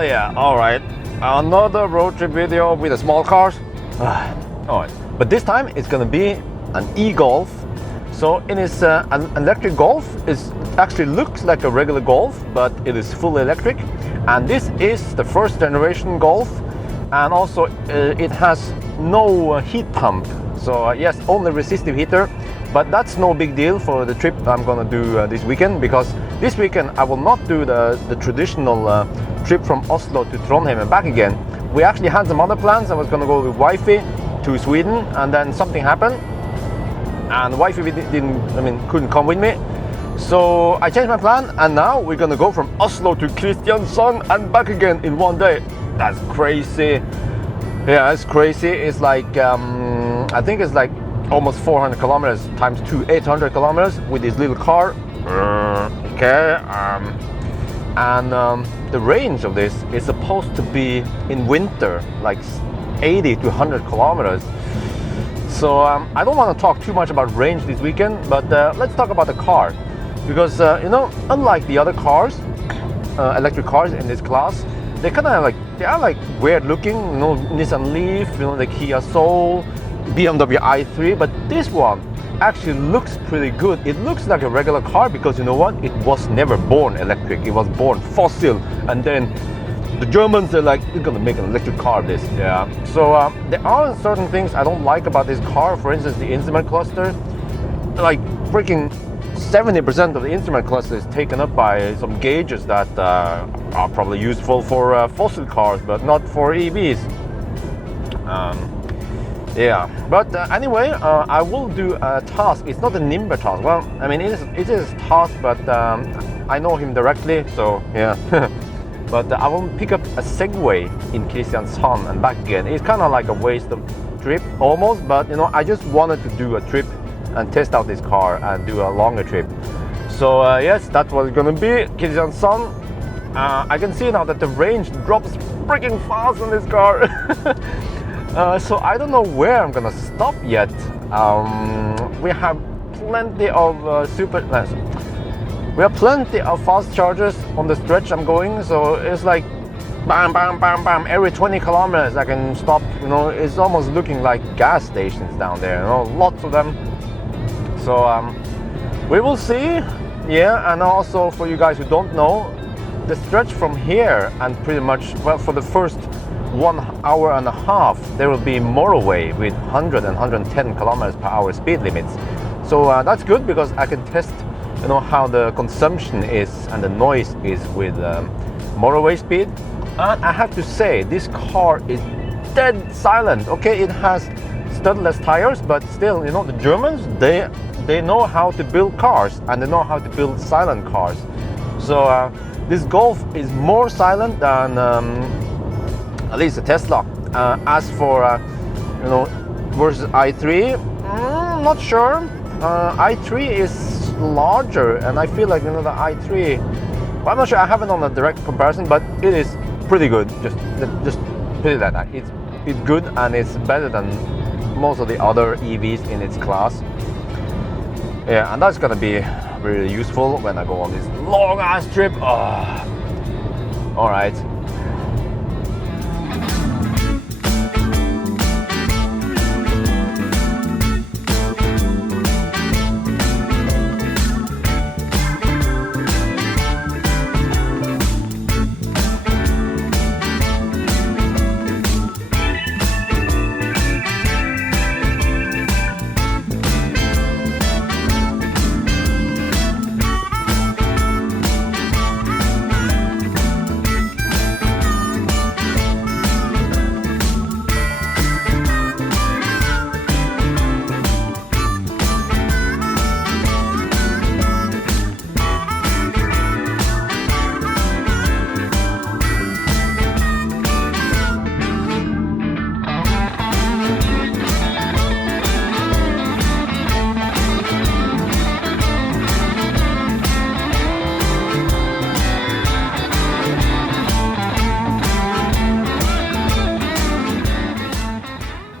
Oh yeah, alright. Another road trip video with the small cars. Alright, but this time it's gonna be an e-Golf. So it is an electric Golf. It actually looks like a regular Golf, but it is fully electric. And this is the first generation Golf. And also it has no heat pump. So yes, only resistive heater. But that's no big deal for the trip I'm gonna do this weekend, because this weekend I will not do the traditional trip from Oslo to Trondheim and back again. We actually had some other plans. I was gonna go with wifey to Sweden, and then something happened, and wifey couldn't come with me. So I changed my plan, and now we're gonna go from Oslo to Kristiansand and back again in one day. That's crazy. Yeah, it's crazy. It's like I think it's like almost 400 kilometers times 2, 800 kilometers with this little car. Okay, and the range of this is supposed to be in winter like 80 to 100 kilometers. So I don't want to talk too much about range this weekend, but let's talk about the car, because unlike the other cars, electric cars in this class, they are like weird looking. Nissan Leaf, the Kia Soul, BMW i3, but this one actually looks pretty good. It looks like a regular car because you know what? It was never born electric. It was born fossil, and then the Germans, they're like, we're gonna make an electric car of this. Yeah. So there are certain things I don't like about this car. For instance, the instrument cluster, like freaking 70% of the instrument cluster is taken up by some gauges that are probably useful for fossil cars, but not for EVs. Yeah, but anyway, I will do a task. It's not a Nimber task. Well, I mean, it is a task, but I know him directly, so yeah. But I will pick up a Segway in Kristiansand and back again. It's kind of like a waste of trip, almost, but I just wanted to do a trip and test out this car and do a longer trip. So yes, that's what it's gonna be, Kristiansand. I can see now that the range drops freaking fast on this car. So I don't know where I'm gonna stop yet. We have plenty of we have plenty of fast chargers on the stretch I'm going. So it's like bam, bam, bam, bam. Every 20 kilometers I can stop. It's almost looking like gas stations down there. Lots of them. So we will see. Yeah, and also for you guys who don't know, the stretch from here and pretty much, well, for the first 1 hour and a half, there will be Motorway with 100 and 110 kilometers per hour speed limits. So that's good, because I can test, how the consumption is and the noise is with Motorway speed. And I have to say, this car is dead silent. Okay, it has studless tires, but still, the Germans, they know how to build cars, and they know how to build silent cars. So this Golf is more silent than at least a Tesla. As for versus i3, not sure. i3 is larger, and I feel like the i3. Well, I'm not sure. I haven't done a direct comparison, but it is pretty good. Just put it like that. It's good, and it's better than most of the other EVs in its class. Yeah, and that's gonna be really useful when I go on this long ass trip. All right.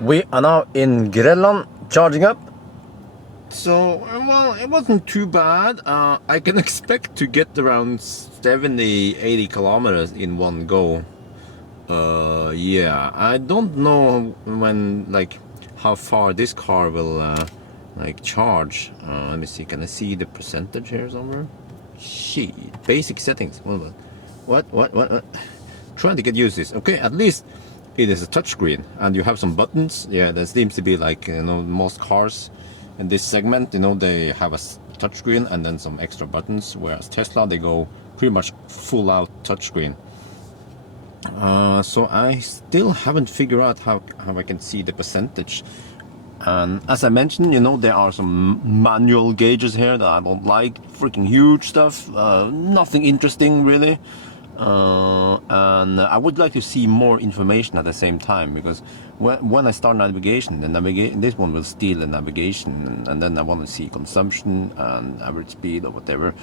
We are now in Grelland, charging up. So, well, it wasn't too bad. I can expect to get around 70-80 kilometers in one go. Yeah, I don't know when, like, how far this car will like charge. Let me see, can I see the percentage here somewhere? Shit, basic settings. What? Trying to get used to this. Okay, at least it is a touchscreen and you have some buttons. Yeah, there seems to be, like, you know, most cars in this segment, you know, they have a touchscreen and then some extra buttons, whereas Tesla, they go pretty much full out touchscreen. So I still haven't figured out how I can see the percentage. And as I mentioned, you know, there are some manual gauges here that I don't like. Freaking huge stuff, nothing interesting really. And I would like to see more information at the same time, because when I start navigation, this one will steal the navigation, and then I want to see consumption and average speed or whatever.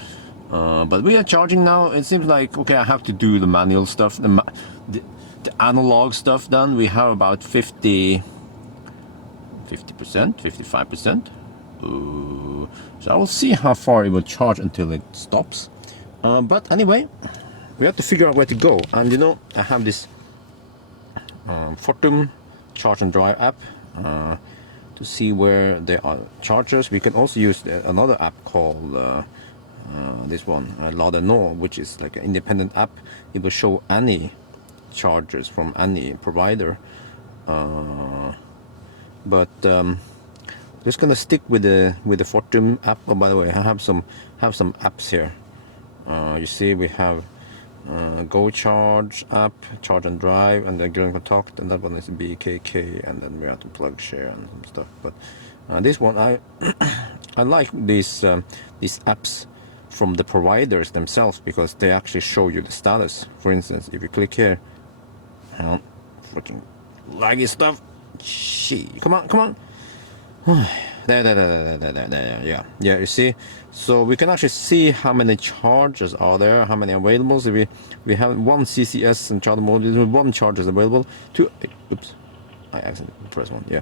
But we are charging now. It seems like, okay, I have to do the manual stuff, the analog stuff done. We have about 50%, 55%. So I will see how far it will charge until it stops. But anyway, we have to figure out where to go. And you know, I have this Fortum Charge and Drive app to see where there are chargers. We can also use another app called this one, Ladeno, which is like an independent app. It will show any chargers from any provider. But just gonna stick with the Fortum app. Oh, by the way, I have some apps here. You see, we have Go Charge app, Charge and Drive, and then Green Contact, and that one is BKK, and then we have to plug share and some stuff. But this one, I I like these apps from the providers themselves, because they actually show you the status. For instance, if you click here, freaking laggy stuff. Shit, come on. There, yeah, you see, so we can actually see how many chargers are there, how many available. So we have one CCS and charger mode, one charger is available. Oops, I accidentally pressed one. Yeah,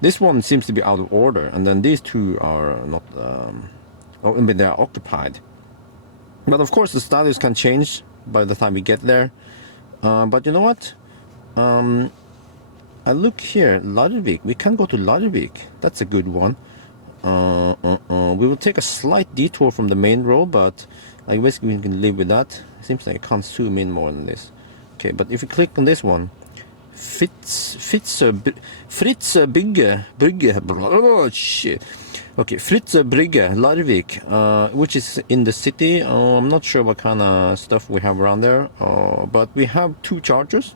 this one seems to be out of order, and then these two are not. But they are occupied. But of course, the status can change by the time we get there. But you know what? I look here, Larvik. We can go to Larvik. That's a good one. We will take a slight detour from the main road, but I guess we can live with that. Seems like I can't zoom in more than this. Okay, but if you click on this one, Fritz Brygge, oh shit. Okay, Fritz Brygge, Larvik, which is in the city. I'm not sure what kind of stuff we have around there, but we have 2 chargers.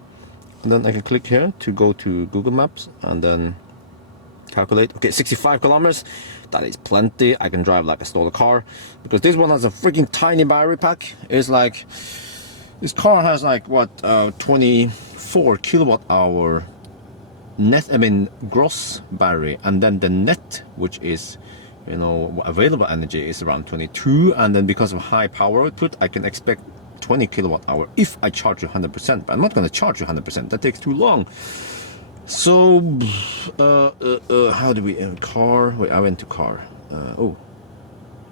And then I can click here to go to Google Maps and then calculate. Okay, 65 kilometers. That is plenty. I can drive like I stole a car, because this one has a freaking tiny battery pack. It's like, this car has like what, 24 kilowatt hour net, gross battery, and then the net, which is, you know, available energy, is around 22. And then because of high power output, I can expect 20 kilowatt hour if I charge 100%, but I'm not going to charge 100%. That takes too long. So how do we car? Wait, I went to car. Oh,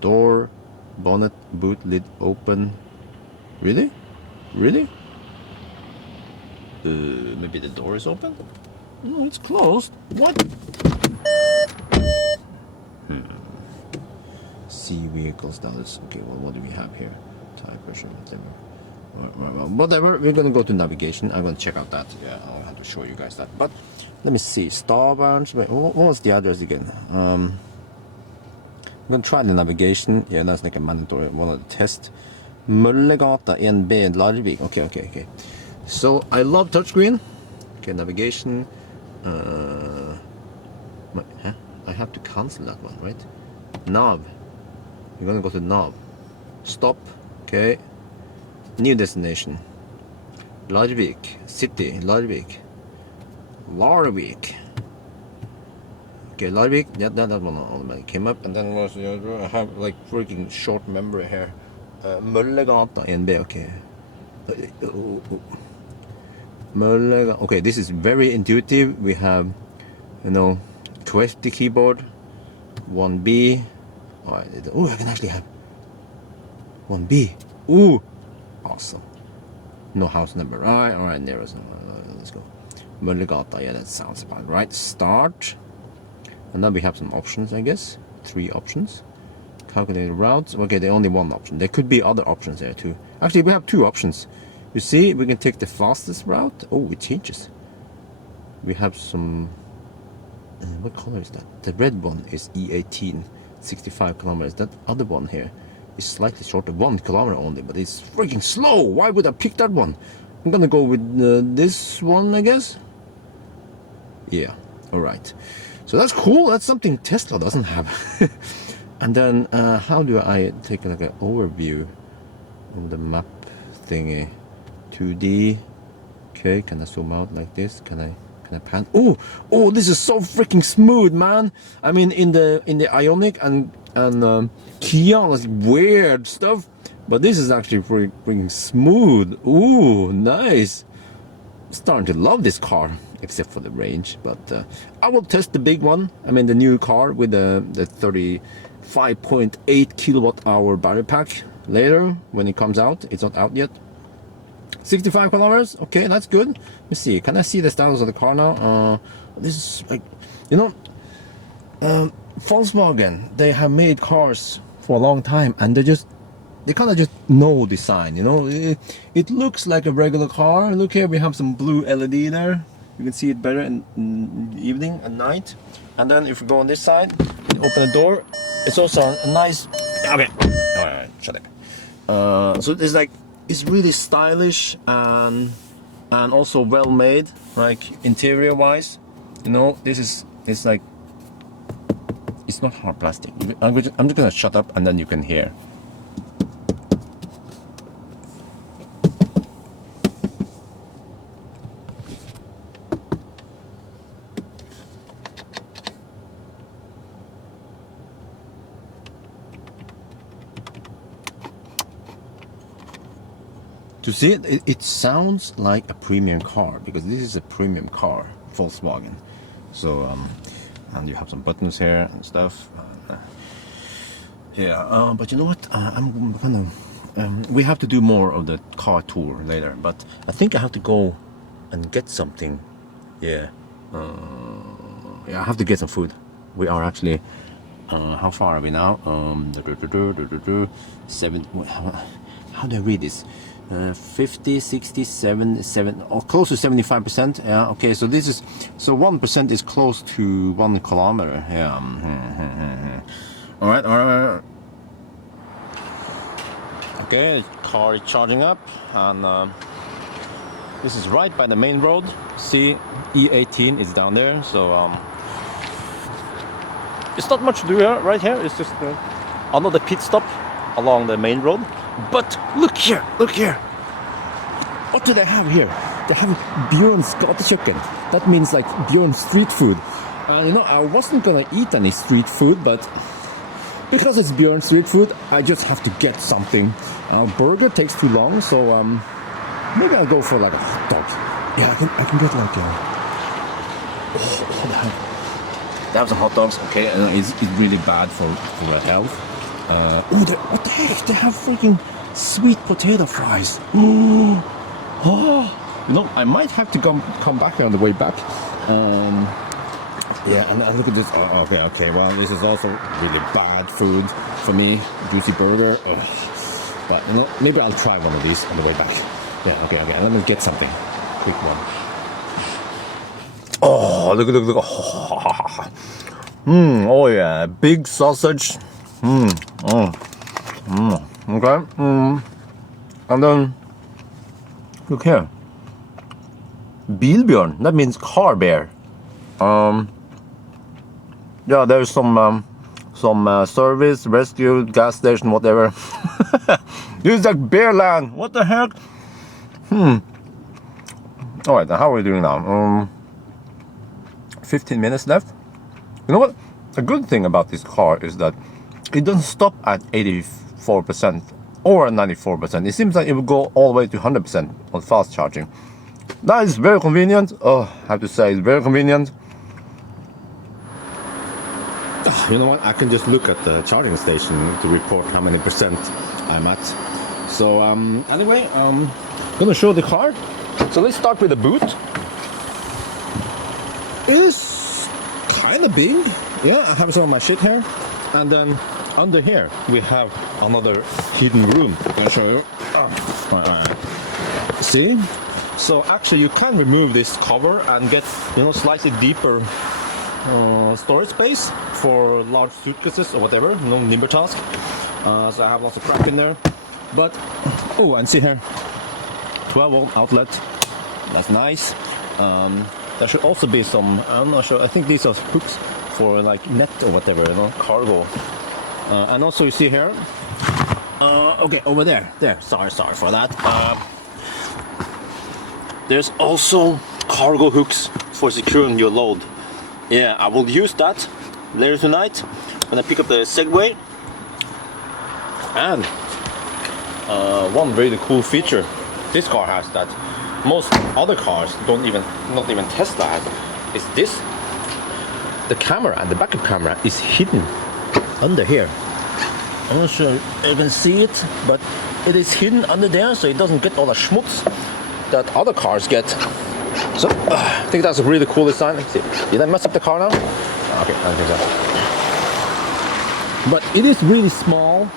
door, bonnet, boot lid open. Really? Maybe the door is open. No, it's closed. What? See vehicle status. Okay, well, what do we have here? Tire pressure, whatever. Well, whatever. We're gonna go to navigation. I'm gonna check out that. Yeah, I'll have to show you guys that. But let me see. Starbound. Wait, what was the address again? I'm gonna try the navigation. Yeah, that's like a mandatory one of the tests. Møllegata 1B, Larvik. Okay. So I love touchscreen. Okay, navigation. I have to cancel that one, right? Nav. You're gonna go to nav. Stop. Okay. New destination. Larvik. City. Larvik. Okay, Larvik. That one automatically came up, and then was I have like freaking short memory here. Møllegata 1B. Okay. Møllegata. Okay, this is very intuitive. We have, you know, twisty keyboard. 1B. Alright, oh, I can actually have 1B. Ooh, awesome. No house number. Alright, there is. Let's go. Møllegata, yeah, that sounds about right. Start. And then we have some options, I guess. 3 options. Calculate routes. Okay, there's only 1 option. There could be other options there too. Actually, we have 2 options. You see, we can take the fastest route. Oh, it changes. We have some. What color is that? The red one is E18, 65 kilometers. That other one here is slightly shorter, 1 kilometer only, but it's freaking slow. Why would I pick that one? I'm gonna go with this one, I guess. Yeah, all right. So that's cool. That's something Tesla doesn't have. And then how do I take like an overview of the map thingy? 2D. Okay, can I zoom out like this? Can I pan? Oh, this is so freaking smooth, man. I mean, in the Ioniq and Kia, like weird stuff, but this is actually freaking smooth. Ooh, nice. Starting to love this car, except for the range. But I will test the big one. I mean, the new car with the 35.8 kilowatt-hour battery pack later when it comes out. It's not out yet. 65 kilometers. Okay, that's good. Let me see. Can I see the status of the car now? This is like, you know, Volkswagen. They have made cars for a long time, and they kind of just know design. You know, it looks like a regular car. Look here, we have some blue LED there. You can see it better in the evening and night. And then if we go on this side, and open the door, it's also a nice. Okay, all right, shut up. So it's like. It's really stylish and also well made, like interior wise. You know, it's like, it's not hard plastic. I'm just gonna shut up and then you can hear. To see it, it sounds like a premium car, because this is a premium car, Volkswagen. So, and you have some buttons here and stuff. Yeah, but you know what? I'm gonna. We have to do more of the car tour later, but I think I have to go and get something. Yeah, yeah, I have to get some food. We are actually. How far are we now? 7. How do I read this? 50, 60, 7, or close to 75%. Yeah, okay, so this is, so 1% is close to 1 kilometer. Yeah. All right. Okay, the car is charging up, and this is right by the main road. See, E18 is down there, so it's not much to do here, right here. It's just another pit stop along the main road. But look here. What do they have here? They have Bjørn's gatekjøkken. That means like Bjørn's street food. And you know, I wasn't gonna eat any street food, but because it's Bjørn's street food, I just have to get something. Burger takes too long, so maybe I'll go for like a hot dog. Yeah, I can get like they have some hot dogs. Okay, it's really bad for your health. What the heck? They have freaking sweet potato fries. You know, I might have to come back on the way back. Yeah, and look at this. Oh, okay. Well, this is also really bad food for me. Juicy burger. But you know, maybe I'll try one of these on the way back. Yeah, okay. Let me get something. Quick one. Oh, look. Oh yeah, big sausage. Okay. And then look here. Bilbjørn. That means car bear. Yeah, there's some service, rescue, gas station, whatever. This is like Bearland. What the heck? All right, how are we doing now? 15 minutes left. You know what? A good thing about this car is that it doesn't stop at 84% or 94%. It seems like it will go all the way to 100% on fast charging. That is very convenient. Oh, I have to say, it's very convenient. you know what? I can just look at the charging station to report how many percent I'm at. So anyway, I'm gonna show the car. So let's start with the boot. It is kind of big. Yeah, I have some of my shit here, and then under here we have another hidden room. I'll show you. See? So actually you can remove this cover and get, you know, slightly deeper storage space for large suitcases or whatever, you know, nimble task. So I have lots of crap in there. But oh, and see here, 12-volt outlet. That's nice. There should also be some, I'm not sure, I think these are hooks for like net or whatever, you know, cargo. And also you see here, okay, over there, sorry for that. There's also cargo hooks for securing your load. Yeah, I will use that later tonight when I pick up the Segway. And one really cool feature this car has that most other cars not even Tesla has, is this. The camera, the backup camera, is hidden under here. I'm not sure you can see it, but it is hidden under there, so it doesn't get all the schmutz that other cars get. So I think that's a really cool design. Let's see. Did I mess up the car now? Okay, I don't think so. But it is really small.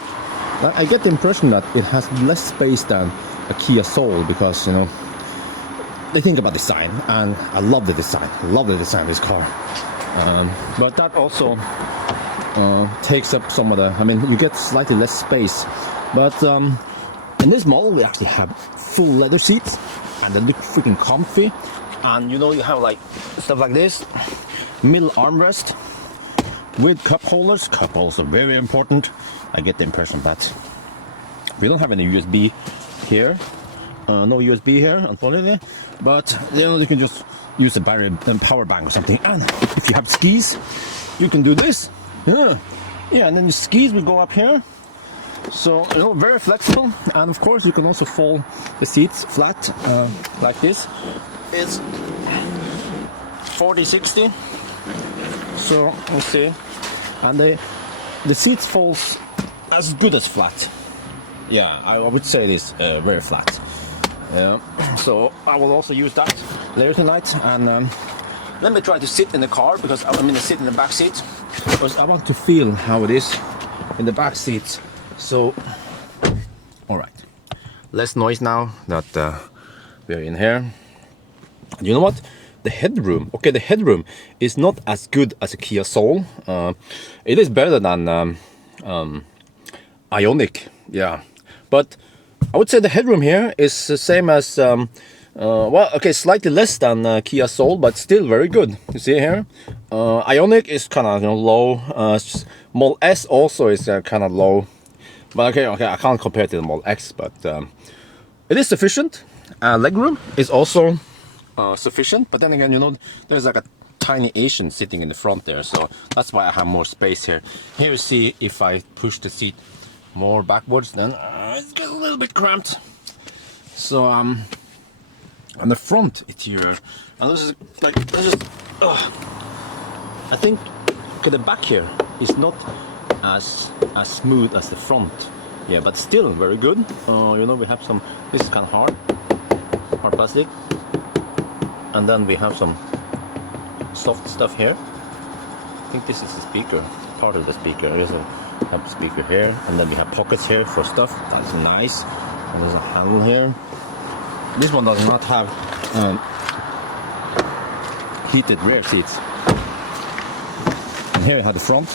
I get the impression that it has less space than a Kia Soul because, you know, they think about design, and I love the design. I love the design of this car. But that also takes up some of the, I mean, you get slightly less space. But in this model we actually have full leather seats, and they look freaking comfy. And you know, you have like stuff like this, middle armrest with cup holders. Cup holders are very important. I get the impression that we don't have any USB here. No USB here, unfortunately. But you know, you can just use a battery and power bank or something. And if you have skis, you can do this. Yeah, and then the skis will go up here. So, you know, very flexible. And of course you can also fold the seats flat like this. It's 40-60. So let's see. And the seats falls as good as flat. Yeah, I would say this very flat. Yeah. So I will also use that later tonight. And let me try to sit in the car, because I'm going to sit in the back seat, because I want to feel how it is in the back seat. So, all right, less noise now that we're in here. You know what? The headroom. Okay, the headroom is not as good as a Kia Soul. It is better than Ioniq. Yeah, but I would say the headroom here is the same as well, okay, slightly less than Kia Soul, but still very good. You see here, Ioniq is kind of, you know, low. Model S also is kind of low. But okay, I can't compare it to the Model X, but it is sufficient. Legroom is also sufficient, but then again, you know, there's like a tiny Asian sitting in the front there, so that's why I have more space here. Here you see, if I push the seat more backwards, then it's getting a little bit cramped. So on the front interior, and this is like, I think, okay, the back here is not as smooth as the front, yeah, but still very good. You know, we have some, this is kind of hard plastic, and then we have some soft stuff here. I think this is the speaker, part of the speaker. There's a speaker here, and then we have pockets here for stuff. That's nice. And there's a handle here. This one does not have heated rear seats. And here we have the front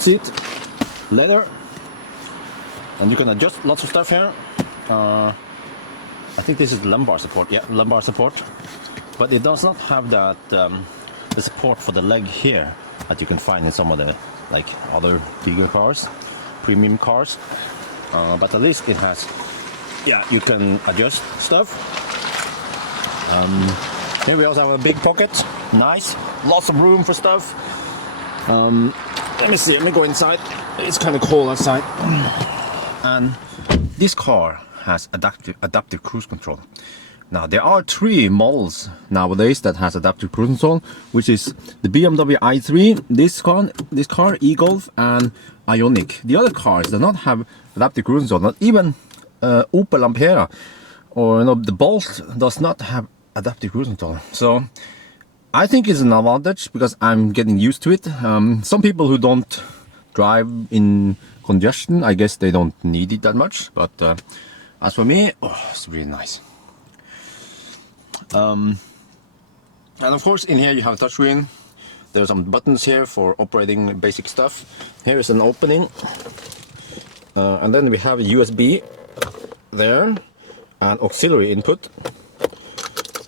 seat, leather, and you can adjust lots of stuff here. I think this is lumbar support. Yeah, lumbar support, but it does not have that the support for the leg here that you can find in some of the like other bigger cars, premium cars. But at least it has, yeah, you can adjust stuff. Here we also have a big pocket, nice, lots of room for stuff. Let me see, let me go inside. It's kind of cold outside. And this car has adaptive cruise control. Now there are 3 models nowadays that has adaptive cruise control, which is the BMW i3, this car, e-Golf, and Ioniq. The other cars do not have adaptive cruise control. Not even Opel Ampera or the Bolt does not have adaptive cruise control. So I think it's an advantage because I'm getting used to it. Some people who don't drive in congestion, I guess they don't need it that much. But as for me, it's really nice. And of course in here you have a touchscreen. There are some buttons here for operating basic stuff. Here is an opening, and then we have a USB there and auxiliary input,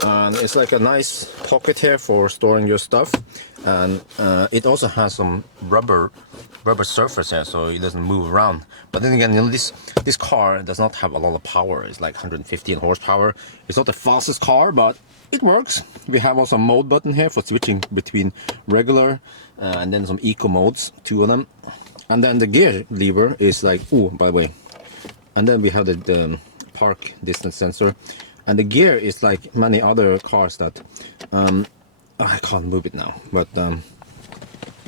and it's like a nice pocket here for storing your stuff. And it also has some rubber surface here so it doesn't move around. But then again, this car does not have a lot of power. It's like 115 horsepower. It's not the fastest car, but it works. We have also a mode button here for switching between regular and then some eco modes, 2 of them. And then the gear lever is like, oh, by the way. And then we have the park distance sensor. And the gear is like many other cars that I can't move it now, but I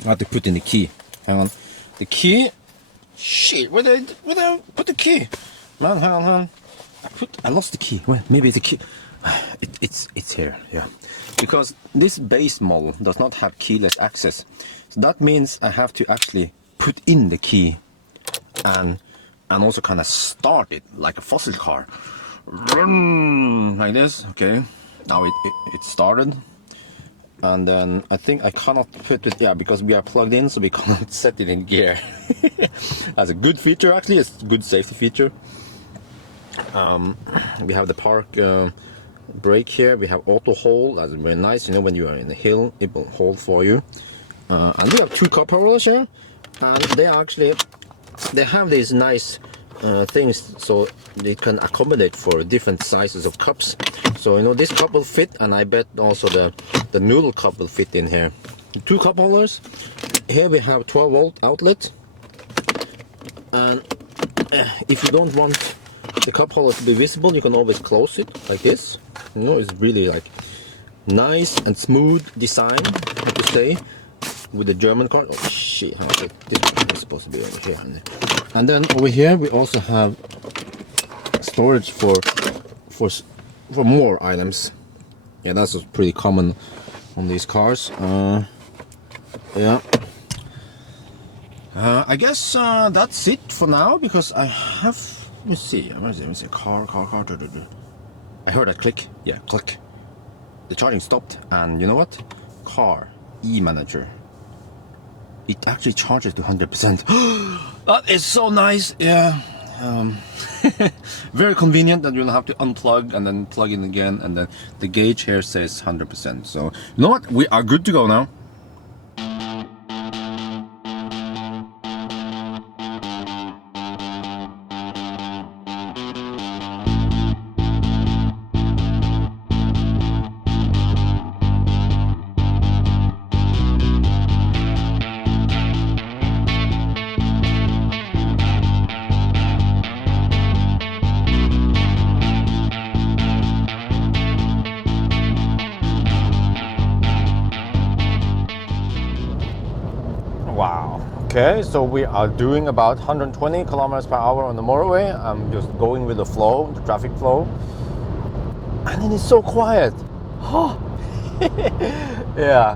have to put in the key. Hang on, the key. Shit, where did I put the key? Man, hang on. I lost the key. Well, maybe the key. It's here, yeah. Because this base model does not have keyless access, so that means I have to actually put in the key and also kind of start it like a fossil car. Like this. Okay, now it started. And then I think I cannot put it, yeah, because we are plugged in, so we cannot set it in gear. That's a good feature, actually. It's a good safety feature. We have the park brake here. We have auto hold. That's very nice. When you are in the hill, it will hold for you. And we have 2 cup holders here, and they have these nice things so they can accommodate for different sizes of cups. So this cup will fit, and I bet also the noodle cup will fit in here. 2 cup holders. Here we have 12-volt outlet, and if you don't want the cup holder to be visible, you can always close it like this. It's really like nice and smooth design, I have to say, with the German card. Oh shit, this one is supposed to be over here. And then over here we also have storage for more items. Yeah, that's pretty common on these cars. Yeah. I guess that's it for now, because I have. Let me see. Car. I heard that click. Yeah, click. The charging stopped, and you know what? Car e-manager. It actually charges to 100%. That is so nice. Yeah. Very convenient that you don't have to unplug and then plug in again, and then the gauge here says 100%. So you know what? We are good to go now. Wow. Okay, so we are doing about 120 kilometers per hour on the motorway. I'm just going with the flow, the traffic flow. And then it's so quiet. Yeah.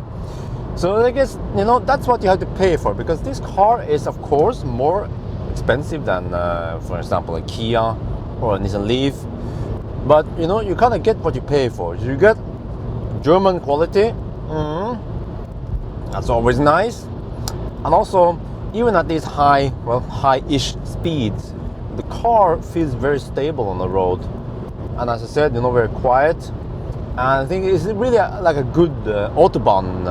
So I guess, that's what you have to pay for, because this car is, of course, more expensive than, for example, a Kia or a Nissan Leaf. But, you kind of get what you pay for. You get German quality. That's always nice. And also, even at these high-ish speeds, the car feels very stable on the road. And as I said, very quiet. And I think it's really like a good Autobahn,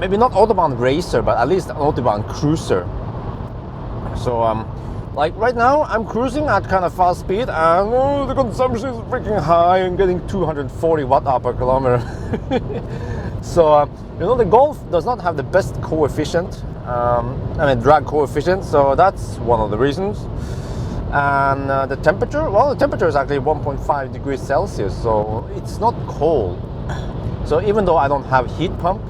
maybe not Autobahn racer, but at least an Autobahn cruiser. So, like right now, I'm cruising at kind of fast speed, and the consumption is freaking high. I'm getting 240 watt-hour per kilometer. So, the Golf does not have the best coefficient, drag coefficient, so that's one of the reasons. And the temperature, well, the temperature is actually 1.5 degrees Celsius, so it's not cold. So even though I don't have heat pump,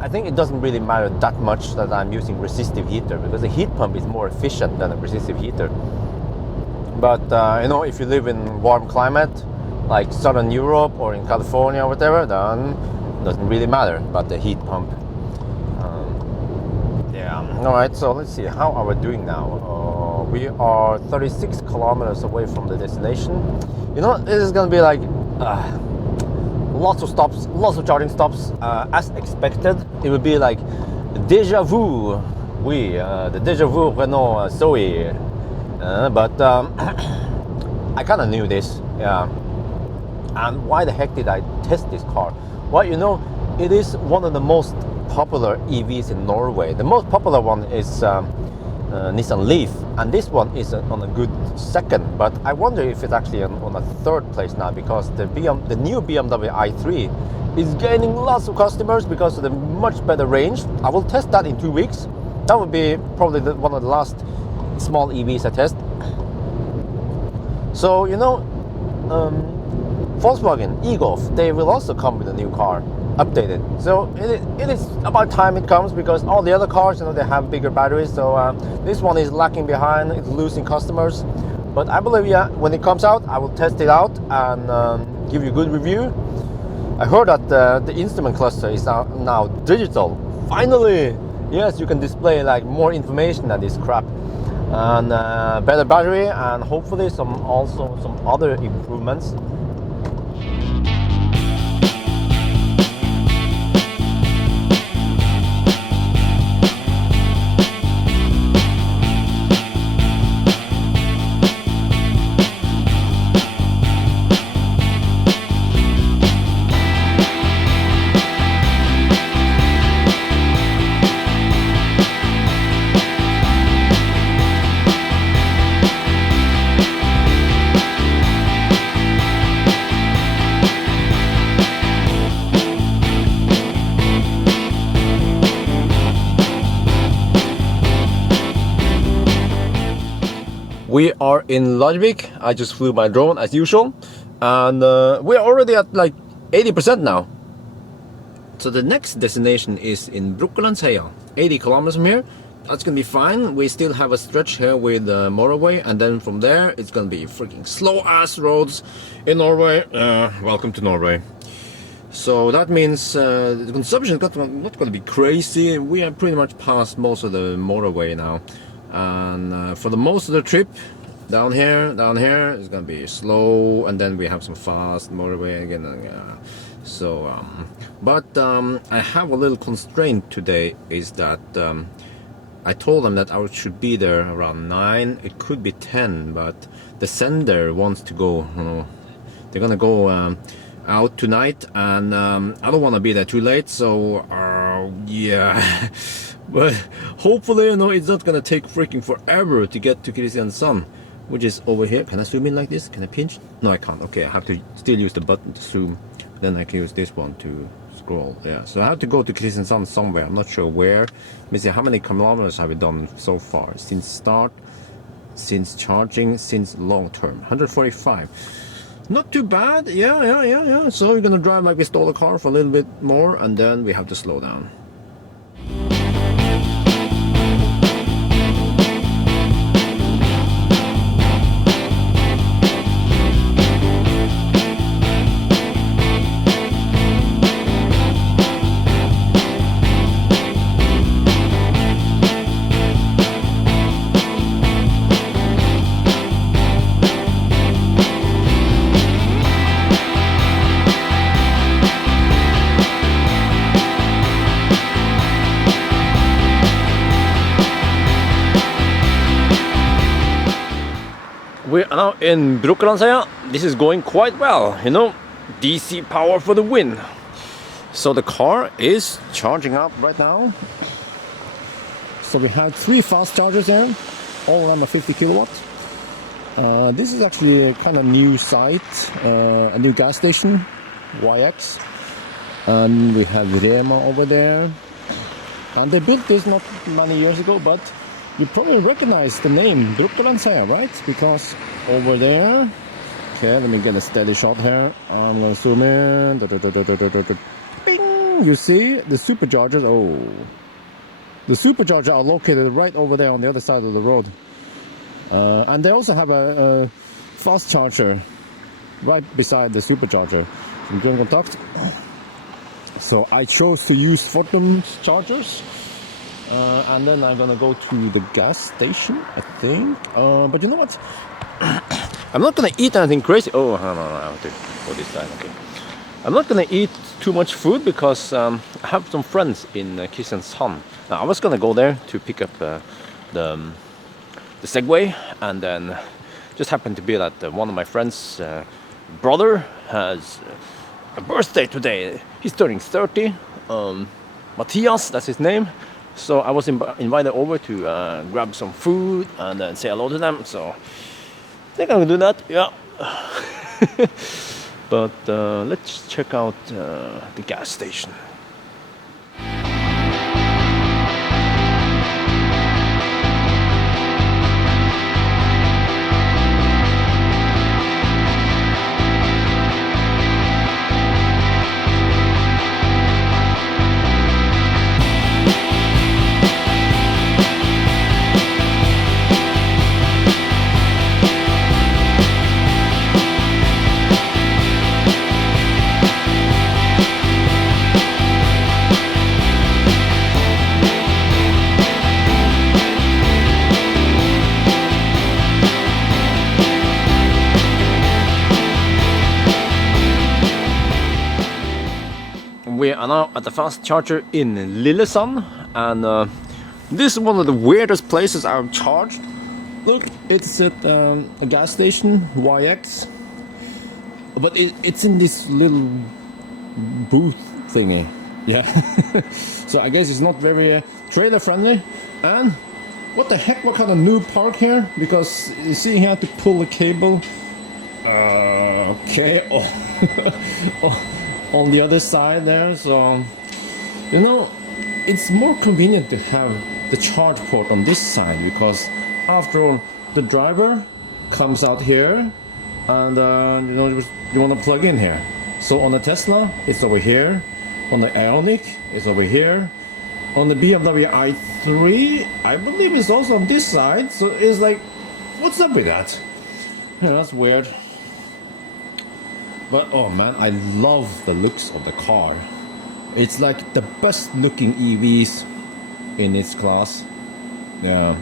I think it doesn't really matter that much that I'm using resistive heater, because the heat pump is more efficient than a resistive heater. But you know, if you live in warm climate like Southern Europe or in California or whatever, then it doesn't really matter about the heat pump. Yeah. All right. So let's see, how are we doing now? We are 36 kilometers away from the destination. You know, this is gonna be like lots of stops, lots of charging stops. As expected, it would be like deja vu. The deja vu Renault Zoe. But I kind of knew this, yeah. And why the heck did I test this car? Well, you know, it is one of the most popular EVs in Norway. The most popular one is Nissan Leaf, and this one is on a good second. But I wonder if it's actually on a third place now, because the new BMW i3 is gaining lots of customers because of the much better range. I will test that in 2 weeks. That would be probably one of the last small EVs I test. So, you know, Volkswagen e-Golf, they will also come with a new car, updated. So it is about time it comes, because all the other cars, you know, they have bigger batteries. So this one is lacking behind, it's losing customers. But I believe, yeah, when it comes out, I will test it out and give you a good review. I heard that the instrument cluster is now digital. Finally! Yes, you can display like more information than this crap. And better battery, and hopefully some other improvements. We are in Larvik. I just flew my drone as usual, and we're already at like 80% now. So the next destination is in Kristiansand, 80 kilometers from here. That's gonna be fine. We still have a stretch here with Motorway, and then from there it's gonna be freaking slow ass roads in Norway. Welcome to Norway. So that means the consumption is not gonna be crazy. We have pretty much passed most of the Motorway now. And for the most of the trip down here is gonna be slow, and then we have some fast motorway again. But I have a little constraint today, is that I told them that I should be there around 9. It could be 10, but the sender wants to go. You know, they're gonna go out tonight, and I don't want to be there too late. So yeah. But hopefully, you know, it's not gonna take freaking forever to get to Kristiansand, which is over here. Can I zoom in like this? Can I pinch? No, I can't. Okay, I have to still use the button to zoom. Then I can use this one to scroll. Yeah, so I have to go to Kristiansand somewhere. I'm not sure where. Let me see, how many kilometers have we done so far? Since start, since charging, since long term. 145. Not too bad. Yeah. So we're gonna drive like we stole a car for a little bit more, and then we have to slow down. We are now in Kristiansand. This is going quite well, you know, DC power for the win. So the car is charging up right now. So we have 3 fast chargers in, all around 50 kilowatt. This is actually a kind of new site, a new gas station, YX. And we have Rema over there. And they built this not many years ago, but You probably recognize the name Kristiansand, right? Because over there, okay, let me get a steady shot here. I'm gonna zoom in. Bing! You see the superchargers? Oh, the superchargers are located right over there on the other side of the road, and they also have a fast charger right beside the supercharger. Contact. So I chose to use Fortum chargers. And then I'm gonna go to the gas station, I think. But you know what? I'm not gonna eat anything crazy. Oh, no, I have to go this side. Okay. I'm not gonna eat too much food because I have some friends in Kristiansand. Now I was gonna go there to pick up the Segway, and then just happened to be that one of my friends' brother has a birthday today. He's turning 30. Matthias, that's his name. So I was invited over to grab some food and then say hello to them. So I think I'm gonna do that. Yeah. But let's check out the gas station. We are now at the fast charger in Lillesand, and this is one of the weirdest places I've charged. Look, it's at a gas station, YX, but it's in this little booth thingy. Yeah. So I guess it's not very trailer friendly. And what the heck, what kind of new park here? Because you see here to pull the cable. Okay. Oh. On the other side there, so you know, it's more convenient to have the charge port on this side, because after all, the driver comes out here and you know, you want to plug in here. So on the Tesla it's over here, on the Ioniq it's over here, on the BMW i3 I believe it's also on this side. So it's like, what's up with that? Yeah, that's weird. But oh man, I love the looks of the car. It's like the best looking EVs in its class. Yeah.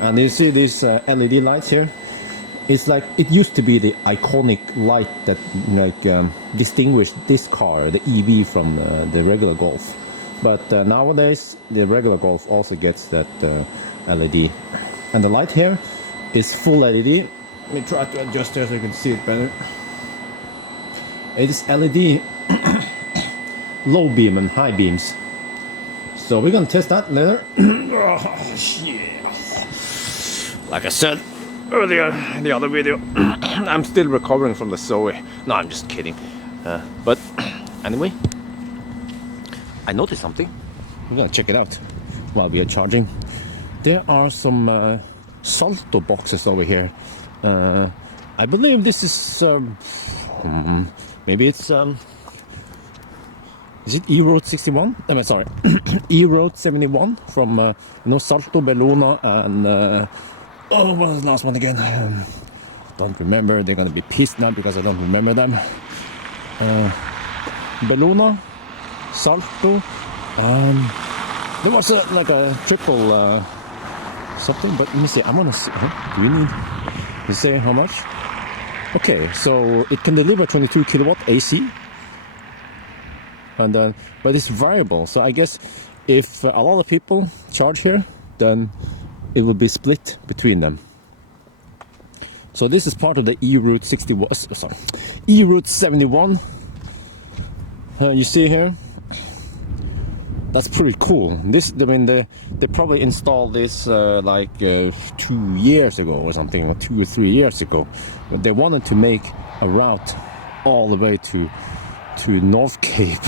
And you see these LED lights here? It's like, it used to be the iconic light that like distinguished this car, the EV, from the regular Golf. But nowadays the regular Golf also gets that LED. And the light here is full LED. Let me try to adjust here so you can see it better. It is LED low beam and high beams. So we're gonna test that later. Oh, yeah. Like I said earlier in the other video, I'm still recovering from the Zoe. No, I'm just kidding. But anyway, I noticed something. We're gonna check it out while we are charging. There are some Salto boxes over here. I believe this is maybe it's is it E-Road 61? I'm sorry, E-Road 71 from you know, Salto, Bellona, and oh, what was the last one again? Don't remember. They're gonna be pissed now because I don't remember them. Bellona, Salto, there was like a triple something. But let me see. I'm gonna see. Do we need to say how much? Okay, so it can deliver 22 kilowatt AC, and but it's variable. So I guess if a lot of people charge here, then it will be split between them. So this is part of the E-Route 61. Sorry, E-Route 71. You see here. That's pretty cool. This, I mean, they probably installed this like 2 years ago or something, or 2 or 3 years ago. But they wanted to make a route all the way to North Cape.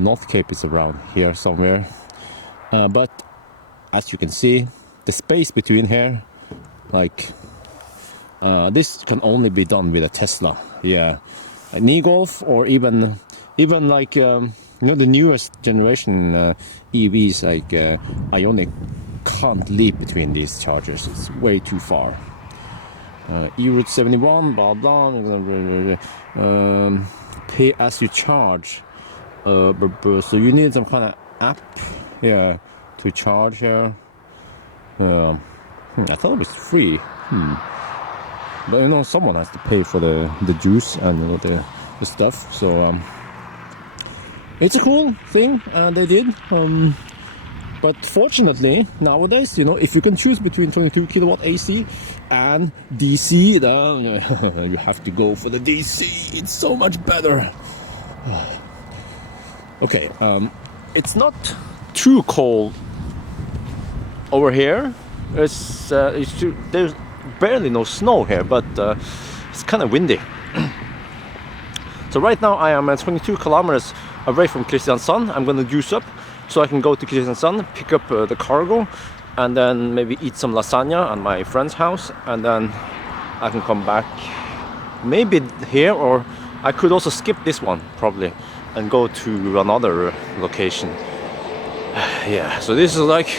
North Cape is around here somewhere. But as you can see, the space between here, like this can only be done with a Tesla. Yeah, an e-Golf or even like you know, the newest generation EVs like Ioniq can't leap between these chargers. It's way too far. E-Route 71, blah blah. Pay as you charge. So you need some kind of app, yeah, to charge here. I thought it was free. But you know, someone has to pay for the juice and you know, the stuff. So it's a cool thing they did. But fortunately, nowadays, you know, if you can choose between 22 kilowatt AC and DC, then you have to go for the DC. It's so much better. Okay, it's not too cold over here. There's barely no snow here, but it's kind of windy. So right now I am at 22 kilometers away from Kristiansand. I'm going to juice up so I can go to Kristiansand, pick up the cargo, and then maybe eat some lasagna at my friend's house, and then I can come back maybe here, or I could also skip this one probably and go to another location. Yeah, so this is like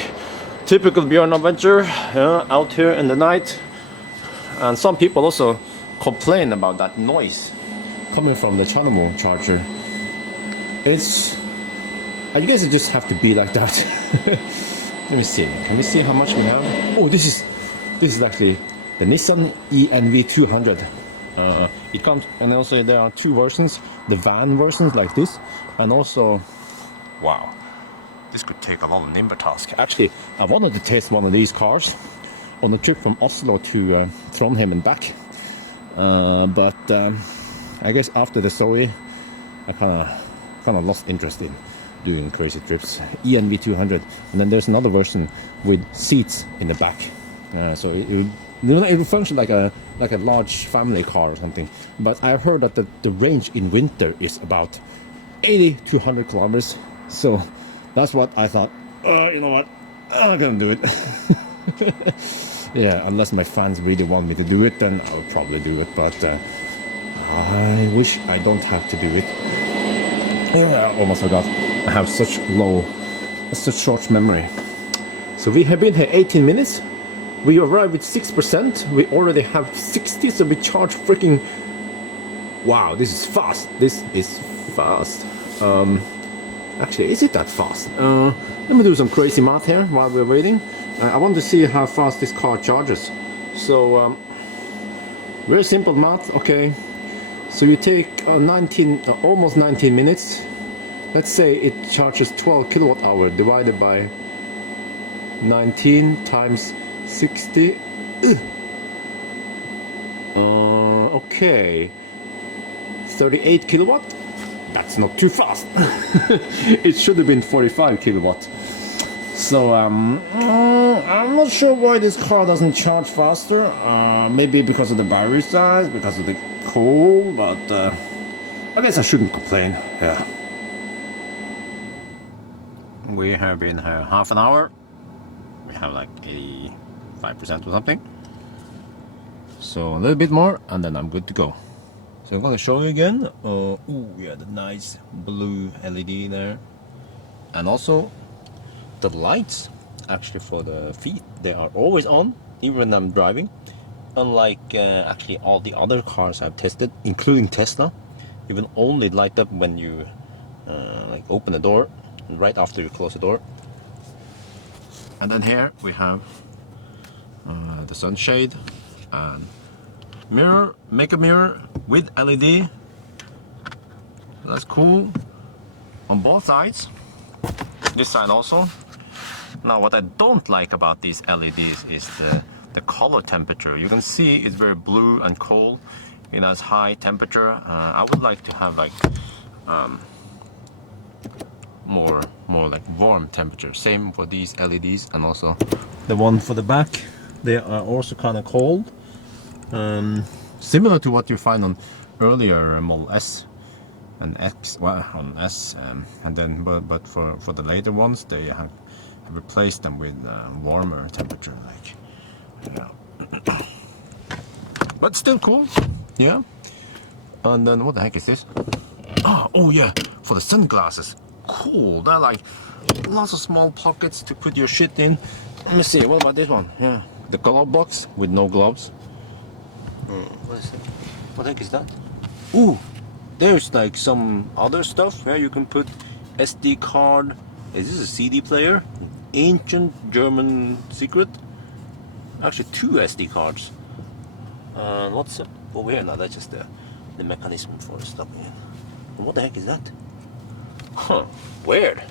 typical Björn adventure, out here in the night. And some people also complain about that noise coming from the Dynamo charger. I guess it just have to be like that. Let me see. Can we see how much we have? Oh, this is actually the Nissan ENV 200. It comes, and also there are two versions, the van versions like this, and also, wow, this could take a lot of nimble task. Actually, I wanted to test one of these cars on a trip from Oslo to Trondheim and back, but I guess after the Zoe, I kind of lost interest in doing crazy trips. ENV 200, and then there's another version with seats in the back, so it will function like a large family car or something. But I heard that the range in winter is about 80 to 100 kilometers. So that's what I thought. You know what? I'm gonna do it. Yeah, unless my fans really want me to do it, then I'll probably do it. But I wish I don't have to do it. I almost forgot. I have such short memory. So we have been here 18 minutes. We arrived with 6%. We already have 60, so we charge freaking... Wow, this is fast. This is fast. Actually, is it that fast? Let me do some crazy math here while we're waiting. I want to see how fast this car charges. So, very simple math, okay. So you take almost 19 minutes. Let's say it charges 12 kilowatt hour divided by 19 times 60. Okay, 38 kilowatt. That's not too fast. It should have been 45 kilowatt. So I'm not sure why this car doesn't charge faster. Maybe because of the battery size, because of the cold, but I guess I shouldn't complain. Yeah. We have been here half an hour. We have like 85% or something. So a little bit more, and then I'm good to go. So I'm gonna show you again. Oh yeah, the nice blue LED there, and also the lights. Actually, for the feet, they are always on, even when I'm driving. Unlike actually all the other cars I've tested, including Tesla, they will only light up when you like open the door, and right after you close the door. And then here we have the sunshade and mirror, makeup mirror with LED. That's cool on both sides. This side also. Now what I don't like about these LEDs is the color temperature. You can see it's very blue and cold. It has high temperature. I would like to have like more like warm temperature. Same for these LEDs, and also the one for the back. They are also kind of cold. Similar to what you find on earlier Model S and X, well on S, and then but for the later ones they have replace them with warmer temperature, like, you know. But still cool, yeah. And then what the heck is this? Oh yeah, for the sunglasses. Cool. They're like lots of small pockets to put your shit in. Let me see. What about this one? Yeah, the glove box with no gloves. What is it? What the heck is that? Ooh, there's like some other stuff where you can put SD card. Is this a CD player? Ancient German secret. Actually, 2 SD cards. And what's up over here? No, that's just the mechanism for stopping it. And what the heck is that? Huh, weird.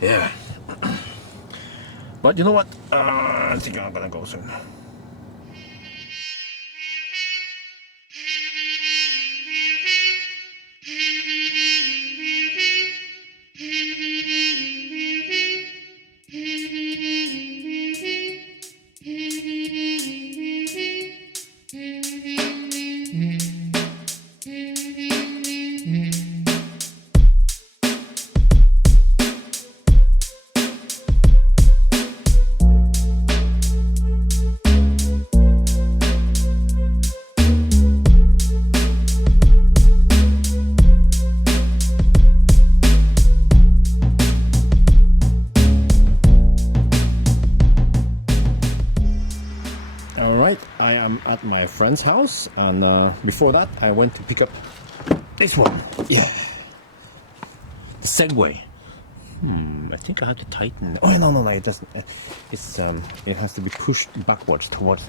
Yeah. But you know what? I think I'm gonna go soon. Alright, I am at my friend's house, and before that I went to pick up this one. Yeah, the Segway. I think I have to tighten. Oh no, it doesn't. It's it has to be pushed backwards towards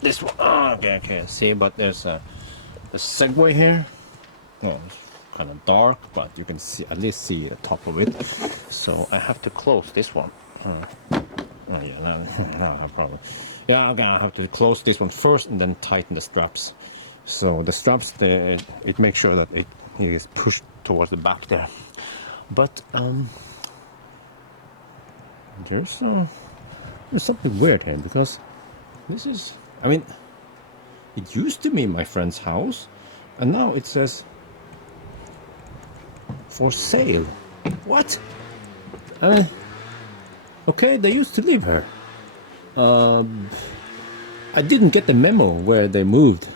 this one. Oh, okay. See, but there's a Segway here. Yeah, it's kind of dark, but you can see at least see the top of it. So I have to close this one. Oh yeah, no, I have a problem. Yeah, okay, I have to close this one first and then tighten the straps. So the straps, it makes sure that it is pushed towards the back there. But there's something weird here, because this is, I mean, it used to be my friend's house, and now it says for sale. What? Okay, they used to live here. I didn't get the memo where they moved,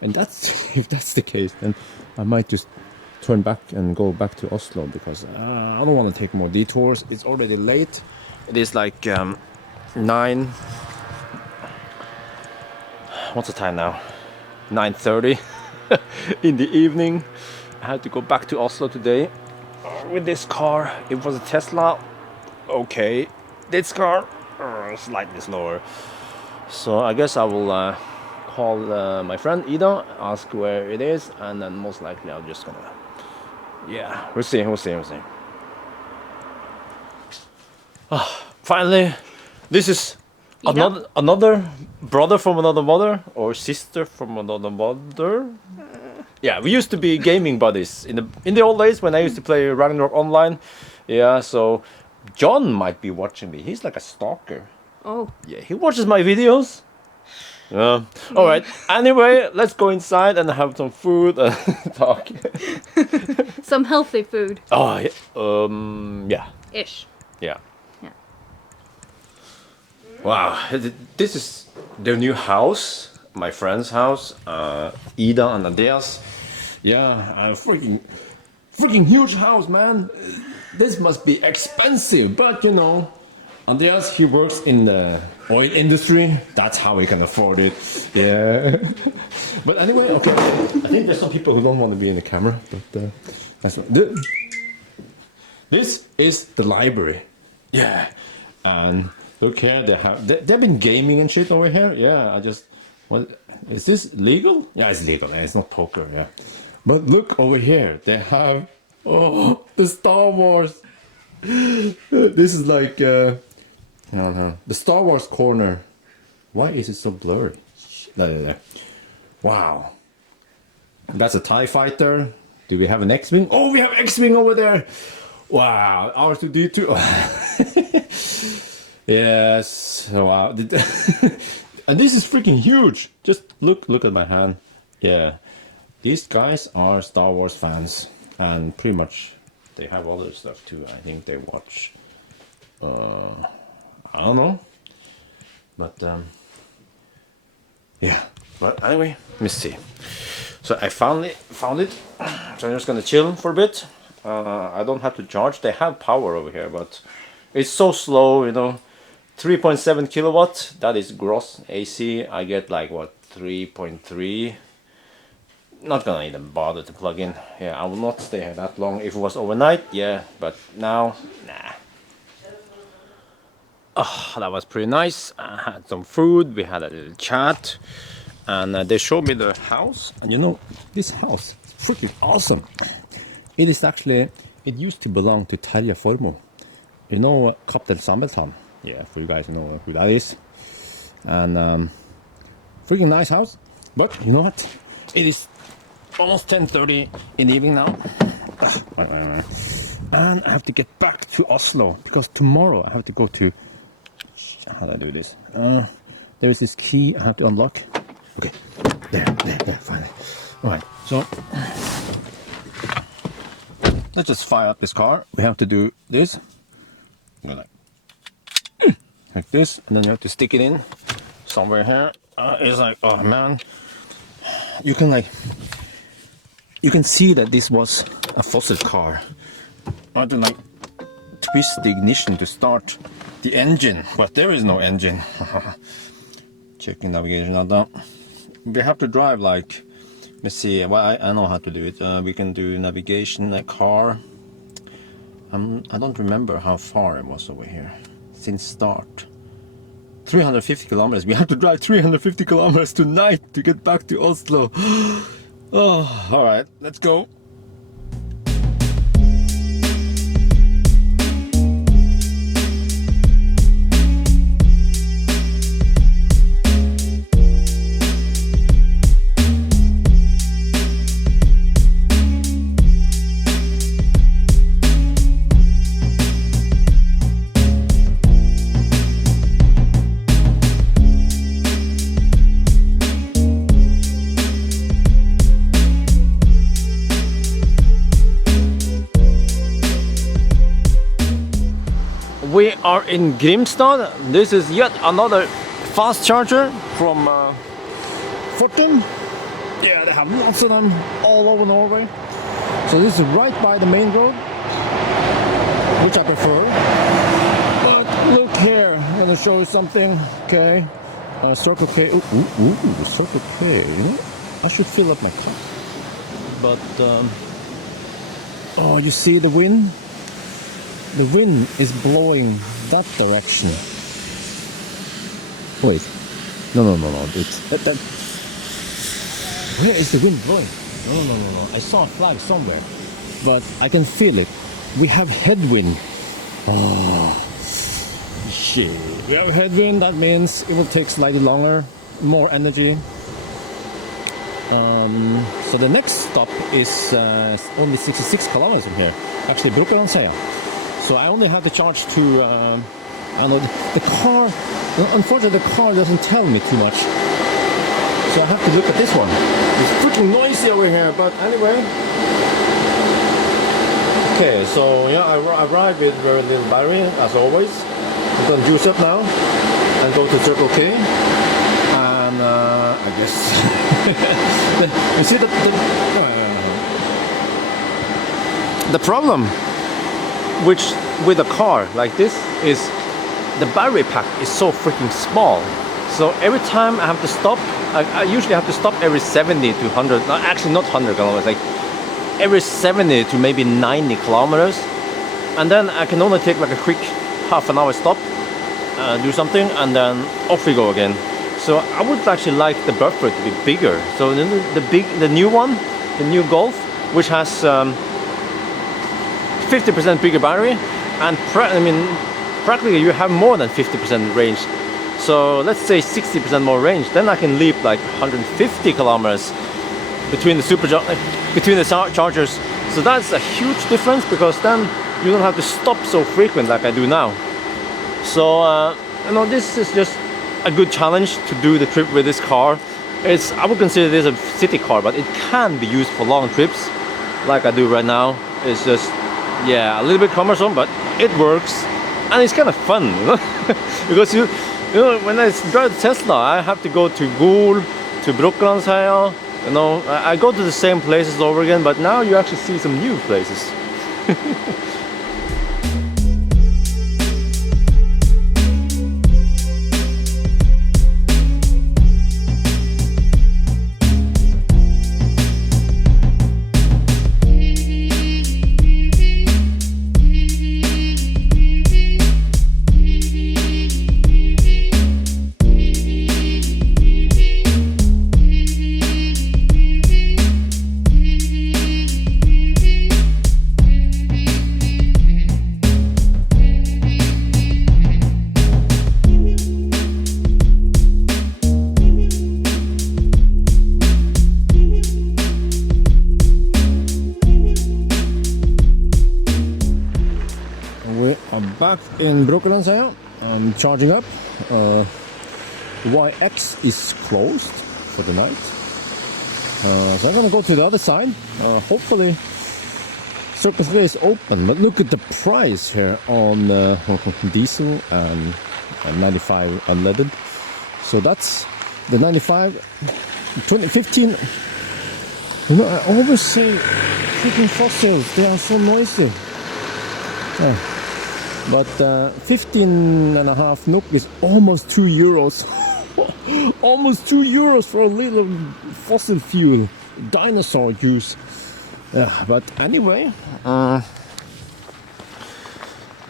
and that's if that's the case, then I might just turn back and go back to Oslo, because I don't want to take more detours. It's already late. It is like 9. What's the time now? 9:30 in the evening. I had to go back to Oslo today with this car. It was a Tesla. Okay, this car slightly slower. So I guess I will call my friend Ida, ask where it is, and then most likely I'm just gonna, yeah, we'll see. Finally, this is another brother from another mother, or sister from another mother. Yeah, we used to be gaming buddies in the old days when I used to play Ragnarok online. Yeah, so John might be watching me. He's like a stalker. Oh. Yeah, he watches my videos. All right. Anyway, let's go inside and have some food and talk. Some healthy food. Oh, yeah. Ish. Yeah. Yeah. Wow, this is their new house, my friend's house, Ida and Andreas. Yeah, a freaking huge house, man. This must be expensive, but you know, Andreas, he works in the oil industry. That's how he can afford it. Yeah. But anyway, okay. I think there's some people who don't want to be in the camera, but that's right. This is the library. Yeah. And look here, they've been gaming and shit over here. Yeah, what is this legal? Yeah, it's legal. It's not poker. Yeah. But look over here. They have the Star Wars. This is like no, the Star Wars corner. Why is it so blurry? There. Wow. That's a TIE fighter. Do we have an X-Wing? Oh, we have X-Wing over there. Wow, R2-D2. Yes. Wow. And this is freaking huge. Just look at my hand. Yeah. These guys are Star Wars fans, and pretty much they have other stuff too. I think they watch I don't know. But yeah. But anyway, let me see. So I found it. So I'm just gonna chill for a bit. I don't have to charge. They have power over here, but it's so slow, you know. 3.7 kilowatts. That is gross AC. I get like what, 3.3. Not gonna even bother to plug in. Yeah, I will not stay here that long. If it was overnight, yeah, but now, nah. Oh, that was pretty nice. I had some food. We had a little chat. And they showed me the house, and you know, this house is freaking awesome. It is actually, it used to belong to Terje Formoe. You know Kaptein Sabeltann? Yeah, for you guys who know who that is. And freaking nice house. But you know what? It is almost 10:30 in the evening now. And I have to get back to Oslo, because tomorrow I have to go to, how do I do this? There is this key I have to unlock. Okay, there, finally. All right, so let's just fire up this car. We have to do this. Go like this, and then you have to stick it in somewhere here. It's like, oh man, you can see that this was a fossil car. I had to like twist the ignition to start the engine, but there is no engine. Checking navigation out now. We have to drive like, let's see, well, I know how to do it. We can do navigation, a car. I don't remember how far it was over here since start. 350 kilometers. We have to drive 350 kilometers tonight to get back to Oslo. Oh, all right, let's go. We are in Grimstad. This is yet another fast charger from Fortum. Yeah, they have lots of them all over Norway. So this is right by the main road, which I prefer. But look here, I'm gonna show you something. Okay, Circle K. Ooh, Circle K. You know, I should fill up my cup. But oh, you see the wind? The wind is blowing that direction. Wait, no. It's that. Where is the wind blowing? No. I saw a flag somewhere, but I can feel it. We have headwind. Oh, shit. We have headwind. That means it will take slightly longer, more energy. So the next stop is only 66 kilometers from here. Actually, Kristiansand. So I only have to charge to, I don't know, the car, unfortunately the car doesn't tell me too much. So I have to look at this one. It's freaking noisy over here, but anyway. Okay, so yeah, I arrived with very little battery, as always. I'm gonna juice up now and go to Circle K. And I guess, you see the problem which with a car like this is the battery pack is so freaking small. So every time I have to stop, I usually have to stop every 70 to 100, actually not 100 kilometers, like every 70 to maybe 90 kilometers. And then I can only take like a quick half an hour stop, do something, and then off we go again. So I would actually like the buffer to be bigger. So the new one, the new Golf, which has 50% bigger battery, and practically you have more than 50% range. So let's say 60% more range. Then I can leap like 150 kilometers between the chargers. So that's a huge difference, because then you don't have to stop so frequent like I do now. So you know, this is just a good challenge to do the trip with this car. I would consider this a city car, but it can be used for long trips like I do right now. It's just, yeah, a little bit cumbersome, but it works. and it's kind of fun, you know? Because you know, when I drive Tesla, I have to go to Gol, to Kristiansand. You know, I go to the same places over again, but now you actually see some new places. We are back in Kristiansand. I'm charging up. YX is closed for the night. So I'm gonna go to the other side. Hopefully Circle K is open, but look at the price here on diesel and 95 unleaded. So that's the 95, 2015. You know, I always say freaking fossils, they are so noisy. Yeah. But 15.5 NOK is almost 2 euros. Almost 2 euros for a little fossil fuel, dinosaur juice. Yeah, but anyway, on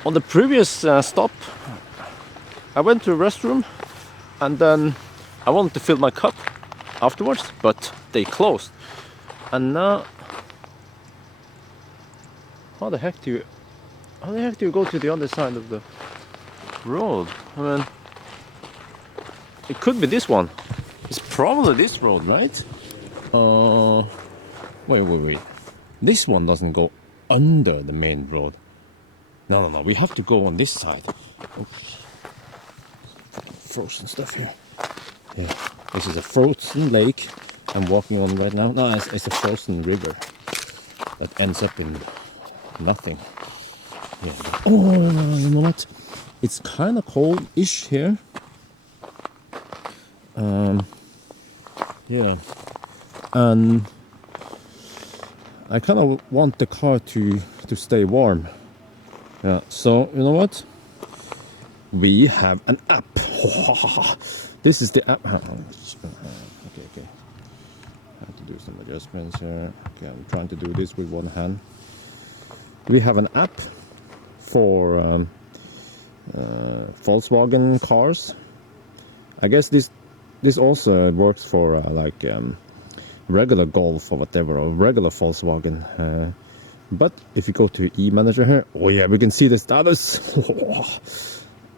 the previous stop, I went to a restroom and then I wanted to fill my cup afterwards, but they closed. And now, how the heck do you go to the other side of the road? I mean, it could be this one. It's probably this road, right? Wait. This one doesn't go under the main road. No. We have to go on this side. Oops. Frozen stuff here. Yeah, this is a frozen lake I'm walking on right now. No, it's a frozen river that ends up in nothing. Yeah. Oh, you know what? It's kind of cold-ish here. Yeah, and I kind of want the car to stay warm. Yeah. So you know what? We have an app. This is the app. Okay. I have to do some adjustments here. Okay, I'm trying to do this with one hand. We have an app for Volkswagen cars. I guess this also works for like regular Golf or whatever, or regular Volkswagen. But if you go to e-manager here, oh yeah, we can see the status.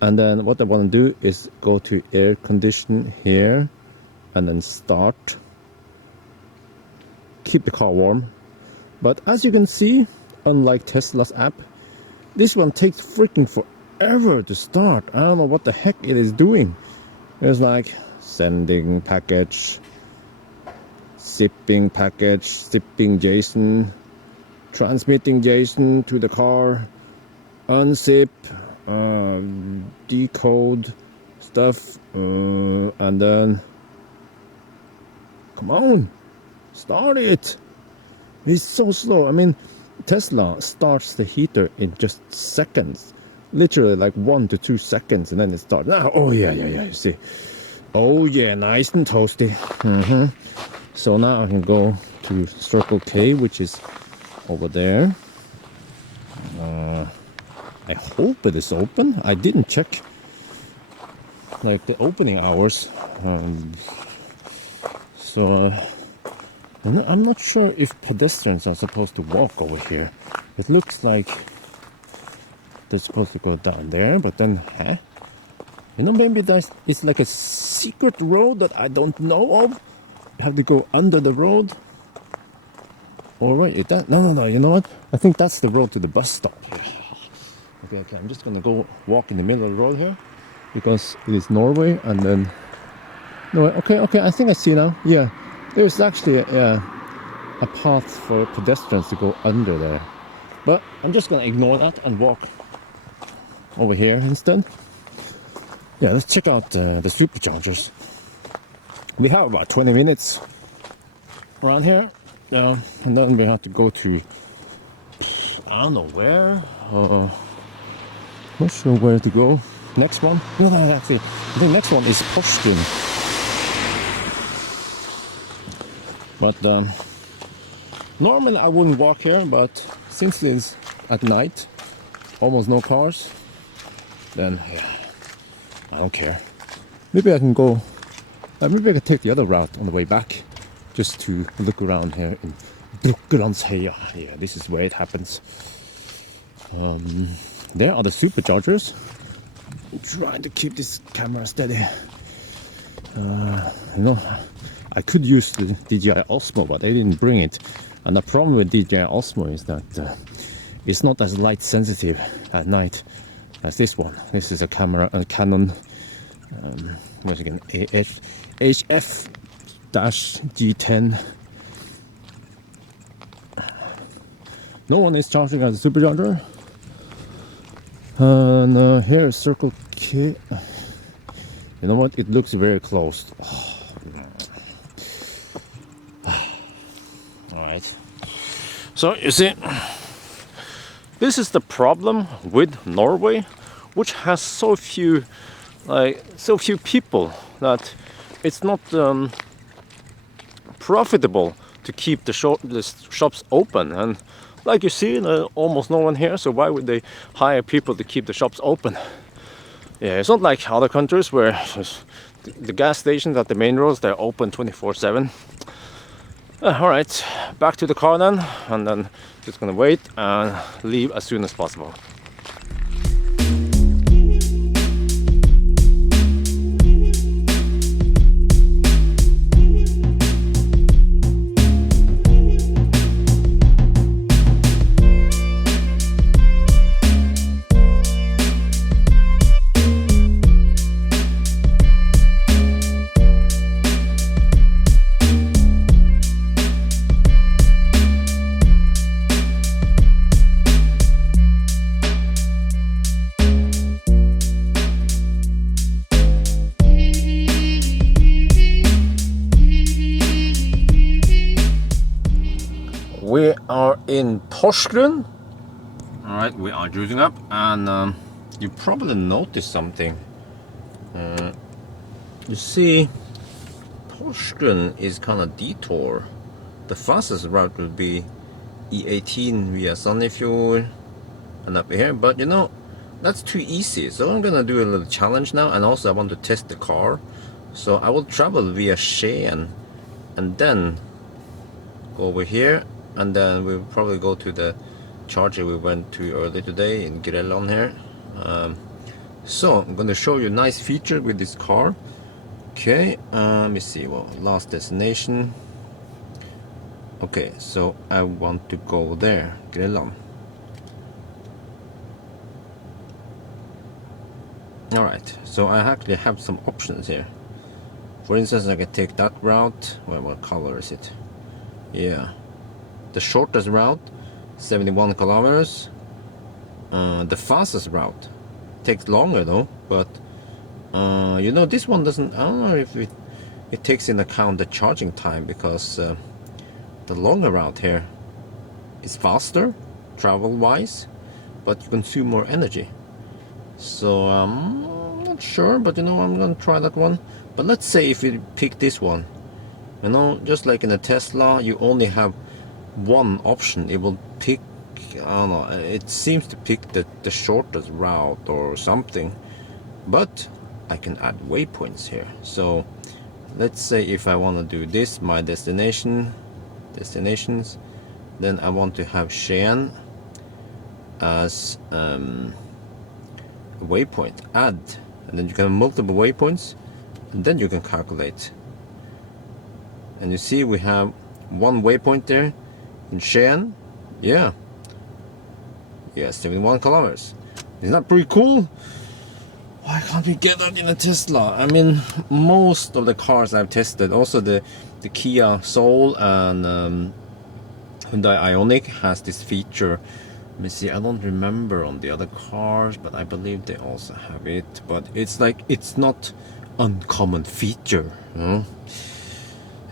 And then what I want to do is go to air condition here and then start. Keep the car warm. But as you can see, unlike Tesla's app, this one takes freaking forever to start. I don't know what the heck it is doing. It's like sending package, zipping package, zipping JSON, transmitting JSON to the car, unzip, decode stuff, and then come on, start it. It's so slow. I mean, Tesla starts the heater in just seconds, literally like 1 to 2 seconds, and then it starts. Now, oh yeah, you see. Oh yeah, nice and toasty. So now I can go to Circle K, which is over there. I hope it is open. I didn't check like the opening hours. So I'm not sure if pedestrians are supposed to walk over here. It looks like they're supposed to go down there, but then, you know, maybe it's like a secret road that I don't know of. You have to go under the road. Or wait, no, you know what? I think that's the road to the bus stop here. Okay, I'm just gonna go walk in the middle of the road here because it is Norway, and then no, okay, I think I see now. Yeah, there's actually a path for pedestrians to go under there, but I'm just gonna ignore that and walk over here instead. Yeah, let's check out the superchargers. We have about 20 minutes around here. Yeah, and then we have to go to, I don't know where. Not sure where to go. Next one? No, actually, I think next one is Porsgrunn. But normally I wouldn't walk here, but since it's at night, almost no cars, then yeah, I don't care. Maybe I can go, maybe I can take the other route on the way back, just to look around here in Kristiansand. Yeah, this is where it happens. There are the superchargers. I'm trying to keep this camera steady. You know, I could use the DJI Osmo, but they didn't bring it. And the problem with DJI Osmo is that it's not as light sensitive at night as this one. This is a Canon HF-G10. No one is charging at the supercharger. And here is Circle K. You know what? It looks very closed. Alright. So you see, this is the problem with Norway, which has so few people that it's not profitable to keep the shops open. And like you see, almost no one here, so why would they hire people to keep the shops open? Yeah, it's not like other countries where the gas stations at the main roads, they're open 24/7. Alright, back to the car then, and then just gonna wait and leave as soon as possible. We are in Porsgrunn. Alright, we are juicing up, and you probably noticed something. You see, Porsgrunn is kind of detour. The fastest route would be E18 via Sandefjord and up here, but you know, that's too easy. So I'm gonna do a little challenge now, and also I want to test the car. So I will travel via Skien and then go over here, and then we'll probably go to the charger we went to earlier today in Kristiansand here. So I'm going to show you a nice feature with this car. Okay, let me see. Well, last destination. Okay, so I want to go there, Kristiansand. Alright, so I actually have some options here. For instance, I can take that route. Well, what color is it? Yeah, the shortest route, 71 kilometers. The fastest route takes longer though, but you know, this one doesn't. I don't know if it takes into account the charging time, because the longer route here is faster travel wise, but you consume more energy. So I'm not sure, but you know, I'm gonna try that one. But let's say if you pick this one, you know, just like in a Tesla, you only have one option. It will pick, I don't know, it seems to pick the shortest route or something, but I can add waypoints here. So let's say if I want to do this, my destinations, then I want to have Skien as a waypoint, add, and then you can have multiple waypoints, and then you can calculate. And you see we have one waypoint there in Skien. Yeah, 71 kilometers. Isn't that pretty cool? Why can't we get that in a Tesla? I mean, most of the cars I've tested, also the Kia Soul and Hyundai Ioniq has this feature Let me see, I don't remember on the other cars, but I believe they also have it. But it's like, it's not uncommon feature, you know?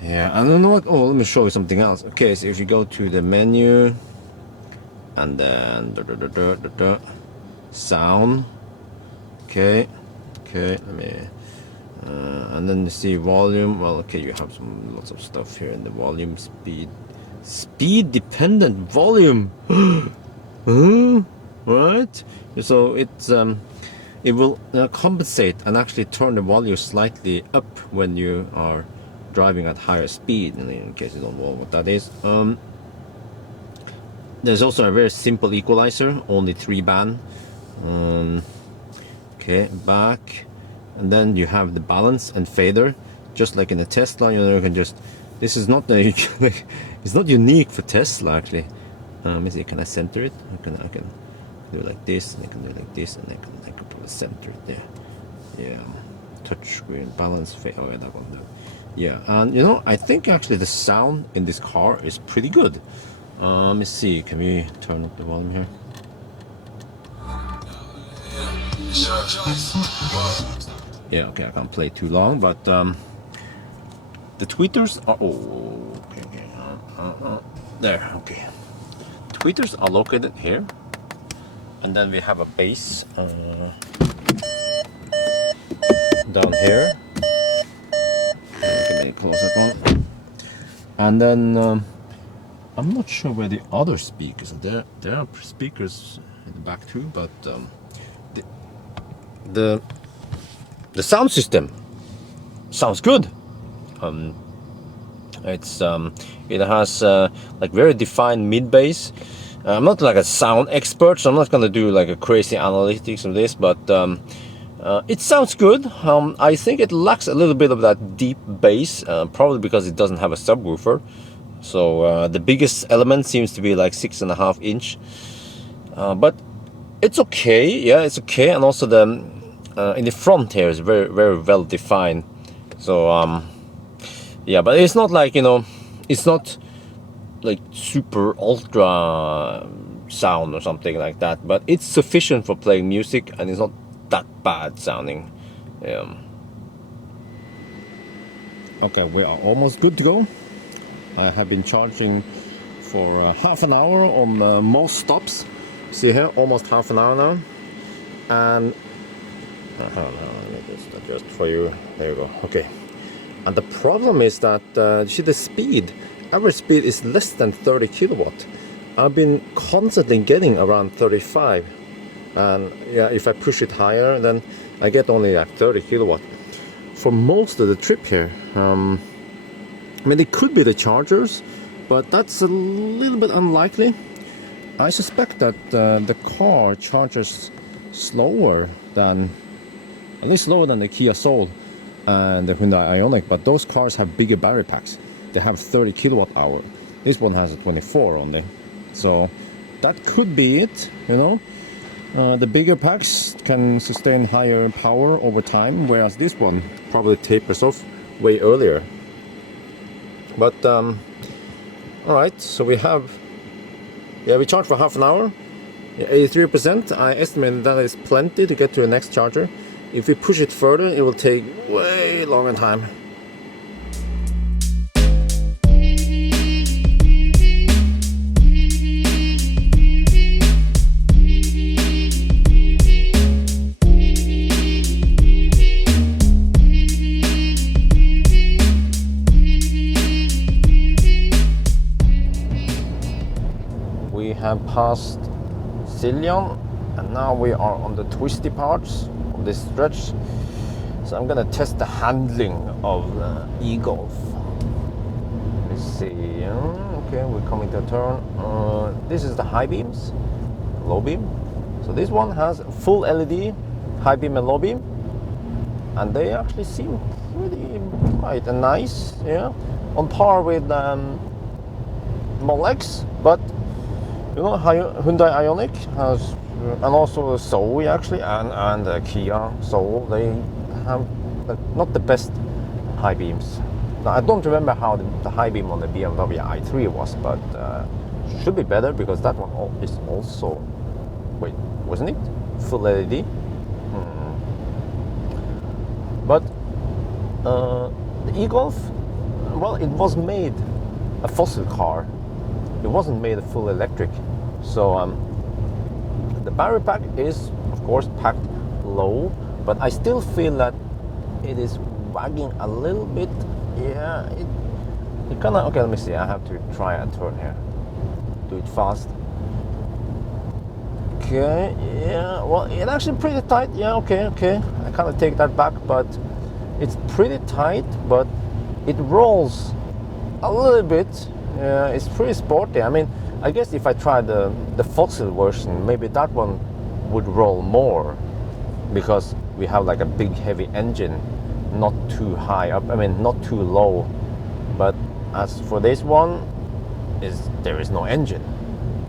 Yeah, I don't know what, oh, let me show you something else. Okay, so if you go to the menu, and then sound, okay, let me, and then you see volume. Well, okay, you have lots of stuff here in the volume, speed dependent volume. Right, so it's it will compensate and actually turn the volume slightly up when you are driving at higher speed, in case you don't know what that is. There's also a very simple equalizer, only 3-band. Okay, back, and then you have the balance and fader, just like in the Tesla. You know, you can just, this is not a, it's not unique for Tesla actually. Let me see, can I center it? I can do it like this, and I can do it like this, and I can probably center it there. Yeah, touch screen, balance, fade. Oh yeah, that one. Yeah, and you know, I think actually the sound in this car is pretty good. Let me see, can we turn up the volume here? Yeah, okay, I can't play too long, but the tweeters are, oh, okay, there, okay. Tweeters are located here, and then we have a bass down here. Okay, close that one. And then I'm not sure where the other speakers are. There are speakers in the back too, but the sound system sounds good. It's it has like very defined mid bass. I'm not like a sound expert, so I'm not gonna do like a crazy analytics of this, but it sounds good. I think it lacks a little bit of that deep bass, probably because it doesn't have a subwoofer. So the biggest element seems to be like 6.5 inch, but it's okay. Yeah, it's okay. And also the in the front here is very well defined. So yeah, but it's not like, you know, it's not like super ultra sound or something like that, but it's sufficient for playing music, and it's not that bad sounding. Okay, we are almost good to go. I have been charging for half an hour on most stops. See here, almost half an hour now. And let me just adjust for you. There you go. Okay. And the problem is that see, the speed, average speed is less than 30 kilowatt. I've been constantly getting around 35, and yeah, if I push it higher, then I get only like 30 kilowatt for most of the trip here. I mean, it could be the chargers, but that's a little bit unlikely. I suspect that the car charges slower than, at least slower than the Kia Soul and the Hyundai Ioniq, but those cars have bigger battery packs. They have 30 kilowatt hour. This one has a 24 only. So that could be it, you know. The bigger packs can sustain higher power over time, whereas this one probably tapers off way earlier. But all right, so we have, yeah, we charged for half an hour, 83%. I estimate that is plenty to get to the next charger. If we push it further, it will take way longer time. We have passed Siljan, and now we are on the twisty parts of this stretch. So I'm gonna test the handling of the e-Golf. Let's see. Okay, we're coming to a turn. This is the high beams, low beam. So this one has full LED, high beam and low beam, and they actually seem pretty bright and nice. Yeah, on par with Model X, but you know, Hyundai Ioniq has, and also Zoe actually, and Kia Soul, they have not the best high beams. Now, I don't remember how the high beam on the BMW i3 was, but should be better because that one is also, wait, wasn't it full LED? But the e-Golf, well, it was made a fossil car. It wasn't made a full electric. So the battery pack is, of course, packed low, but I still feel that it is wagging a little bit. Yeah, it kind of, okay, let me see. I have to try a turn here. Do it fast. Okay, yeah, well, it's actually pretty tight. Yeah, okay. I kind of take that back, but it's pretty tight, but it rolls a little bit. Yeah, it's pretty sporty. I mean, I guess if I tried the fossil version, maybe that one would roll more because we have like a big heavy engine, not too high up, I mean not too low. But as for this one, there is no engine.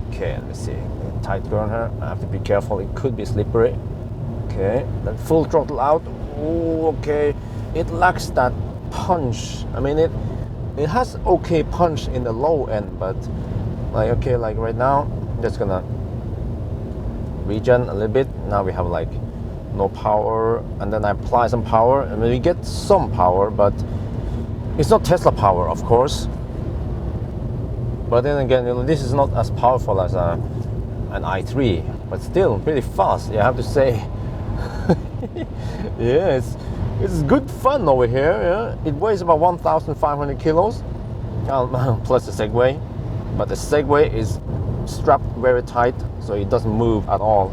Okay, let me see. Tight turn here. I have to be careful, it could be slippery. Okay, then full throttle out. Oh, okay. It lacks that punch. I mean, it has okay punch in the low end, but like, okay, like right now, I'm just gonna regen a little bit. Now we have like no power, and then I apply some power. I mean, we get some power, but it's not Tesla power, of course. But then again, this is not as powerful as an i3, but still pretty fast, I have to say. Yeah, it's good fun over here. Yeah, it weighs about 1,500 kilos, plus the Segway. But the Segway is strapped very tight, so it doesn't move at all.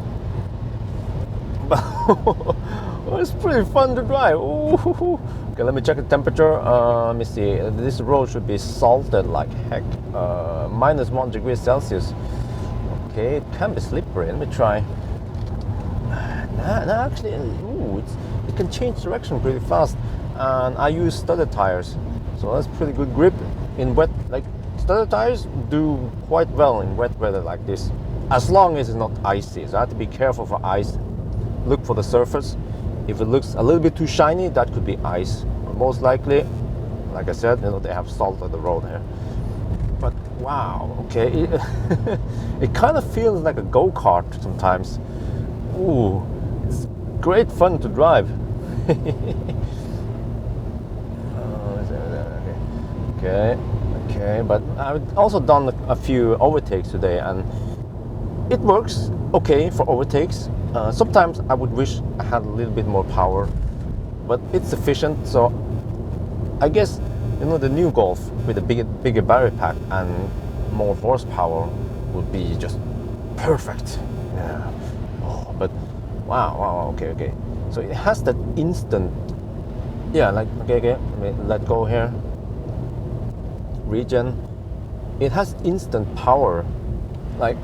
But it's pretty fun to drive. Ooh. Okay, let me check the temperature. Let me see. This road should be salted like heck. -1 degree Celsius. Okay, it can be slippery. Let me try. No, actually, it can change direction pretty fast. And I use studded tires, so that's pretty good grip in wet. Like, studded tires do quite well in wet weather like this, as long as it's not icy. So I have to be careful for ice. Look for the surface. If it looks a little bit too shiny, that could be ice. But most likely, like I said, they have salt on the road here. But wow, okay, it kind of feels like a go-kart sometimes. Ooh, it's great fun to drive. Okay, but I've also done a few overtakes today, and it works okay for overtakes. Sometimes I would wish I had a little bit more power, but it's sufficient. So I guess the new Golf with a bigger battery pack and more horsepower would be just perfect. Yeah. Oh, but wow. Okay. So it has that instant. Yeah, like okay. Let me let go here. Regen. It has instant power. Like,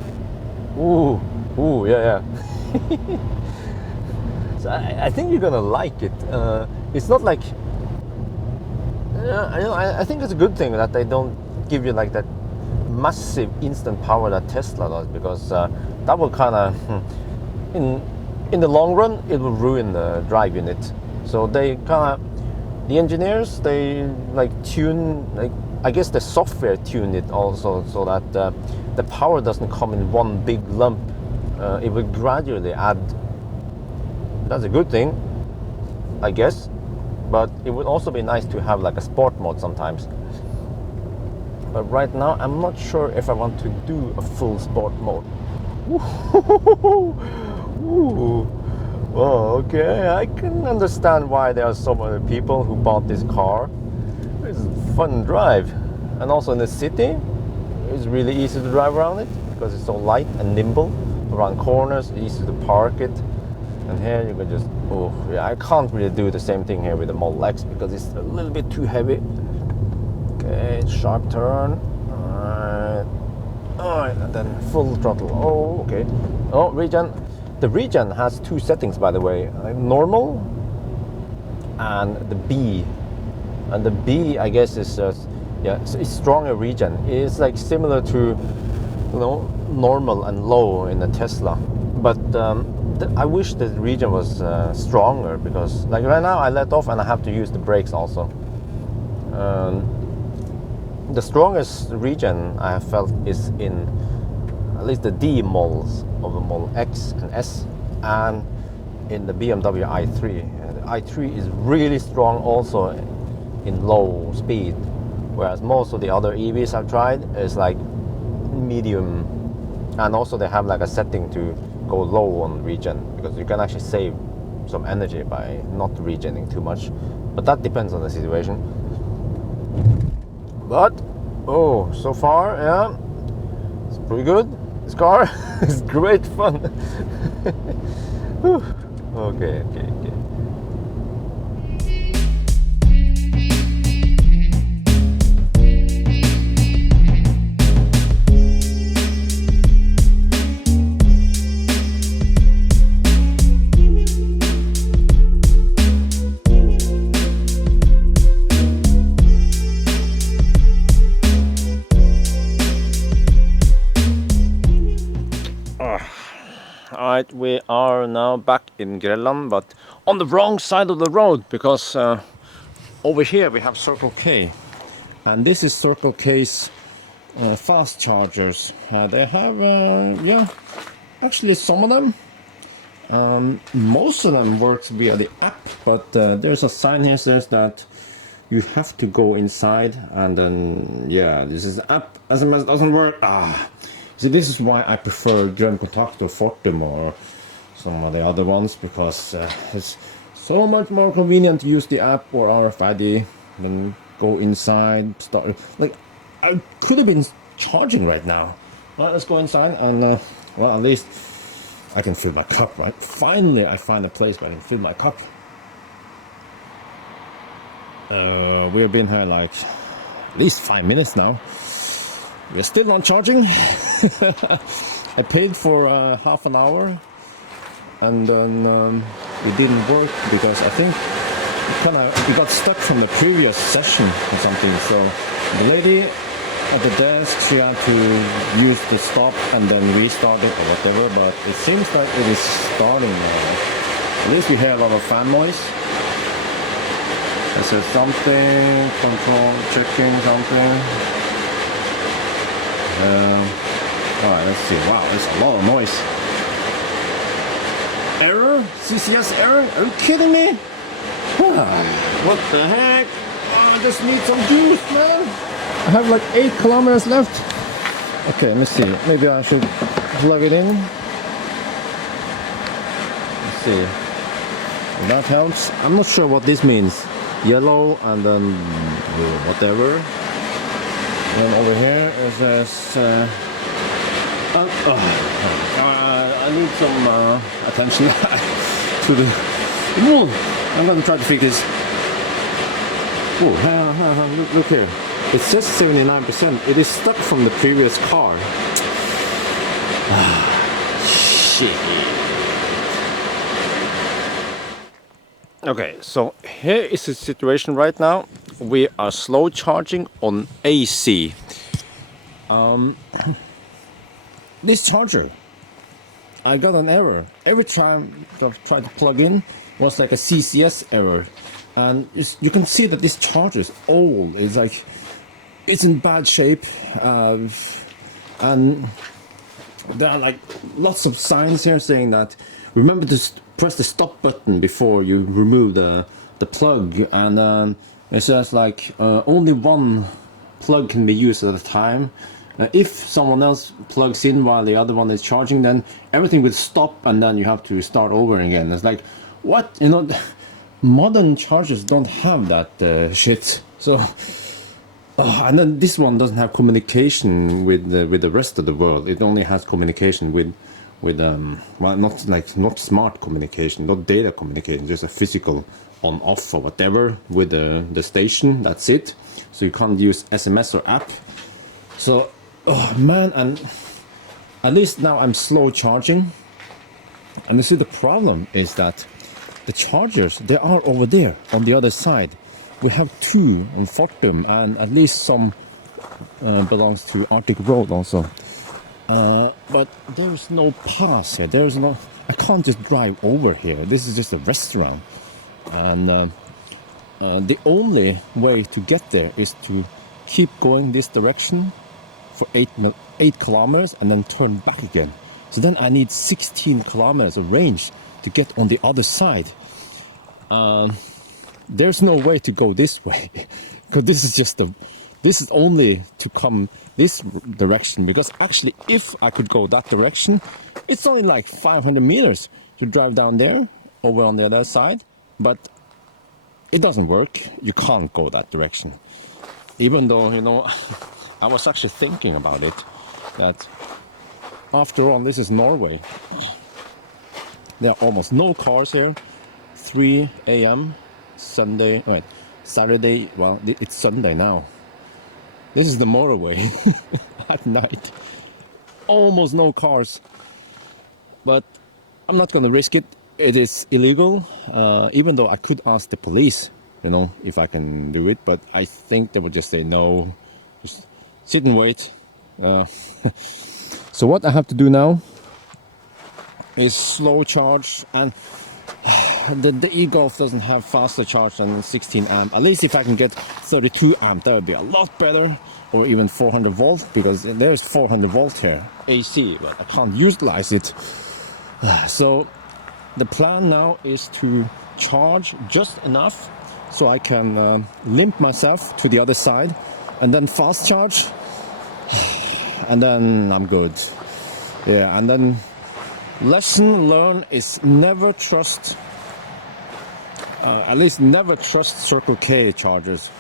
yeah. So I think you're gonna like it. It's not like, I think it's a good thing that they don't give you like that massive instant power that Tesla does, because that will kind of, in the long run, it will ruin the drive unit. So they kind of, the engineers, they like tune, like I guess the software tune it also so that the power doesn't come in one big lump. It will gradually add. That's a good thing, I guess, but it would also be nice to have like a sport mode sometimes. But right now I'm not sure if I want to do a full sport mode. Oh, okay, I can understand why there are so many people who bought this car. It's a fun drive, and also in the city it's really easy to drive around it because it's so light and nimble. Around corners, easy to park it. And here you can just, I can't really do the same thing here with the Model X because it's a little bit too heavy. Okay, sharp turn. Alright, and then full throttle. Oh, okay. Oh, regen. The regen has two settings, by the way. Normal and the B. And the B, I guess, is it's stronger regen. It's like similar to, normal and low in the Tesla. But I wish the regen was stronger, because like right now I let off and I have to use the brakes also. The strongest regen I have felt is in at least the D models of the Model X and S, and in the BMW i3. The i3 is really strong also in low speed, whereas most of the other EVs I've tried is like medium, and also they have like a setting to go low on regen, because you can actually save some energy by not regenerating too much, but that depends on the situation. But oh, so far, yeah, it's pretty good. This car is great fun. Okay. Alright, we are now back in Grelland, but on the wrong side of the road, because over here we have Circle K, and this is Circle K's fast chargers. They have, yeah, actually some of them. Most of them works via the app, but there's a sign here says that you have to go inside, and then, yeah, this is the app. SMS doesn't work. See, this is why I prefer Grønn Kontakt or Fortum or some of the other ones, because it's so much more convenient to use the app or RFID than go inside, start. Like, I could have been charging right now. Right, let's go inside, and well, at least I can fill my cup, right? Finally, I find a place where I can fill my cup. We've been here like at least 5 minutes now. We're still not charging. I paid for half an hour, and then it didn't work because I think we got stuck from the previous session or something. So the lady at the desk, she had to use the stop and then restart it or whatever, but it seems like it is starting now. At least we hear a lot of fan noise. This is something, control, checking something. Alright, let's see. Wow, there's a lot of noise. Error? CCS error? Are you kidding me? What the heck? I just need some juice, man. I have like 8 kilometers left. Okay, let's see. Maybe I should plug it in. Let's see. That helps. I'm not sure what this means. Yellow and then whatever. And over here is this. I need some attention to the. I'm gonna try to fix this. Oh, look here. It says 79%. It is stuck from the previous car. Shit. Okay, so here is the situation right now. We are slow charging on AC. This charger, I got an error. Every time I tried to plug in, was like a CCS error. And you can see that this charger is old. It's like, it's in bad shape. And there are like lots of signs here saying that remember to press the stop button before you remove the plug, and it says like only one plug can be used at a time. If someone else plugs in while the other one is charging, then everything will stop and then you have to start over again. It's like, what? You know, modern chargers don't have that shit. So and then this one doesn't have communication with the rest of the world. It only has communication with well, not smart communication, not data communication, just a physical on off or whatever with the station. That's it. So you can't use SMS or app. So oh man, and at least now I'm slow charging. And you see the problem is that the chargers, they are over there on the other side. We have 2 on Fortum, and at least some belongs to Arctic Road also. But there is no pass here. There is no. I can't just drive over here. This is just a restaurant, and the only way to get there is to keep going this direction for 8 kilometers and then turn back again. So then I need 16 kilometers of range to get on the other side. There's no way to go this way because this is only to come this direction, because actually if I could go that direction, it's only like 500 meters to drive down there over on the other side, but it doesn't work. You can't go that direction. Even though, you know, I was actually thinking about it, that after all, this is Norway. There are almost no cars here. 3 a.m. Sunday, wait, Saturday, well, it's Sunday now. This is the motorway at night. Almost no cars. But I'm not gonna risk it. It is illegal, even though I could ask the police, you know, if I can do it, but I think they would just say no, just sit and wait. So what I have to do now is slow charge, and the e-Golf doesn't have faster charge than 16 amp. At least if I can get 32 amp, that would be a lot better, or even 400 volt, because there's 400 volt here, AC, but I can't utilize it. So the plan now is to charge just enough so I can limp myself to the other side and then fast charge, and then I'm good. Yeah, and then lesson learned is never trust, at least never trust Circle K chargers.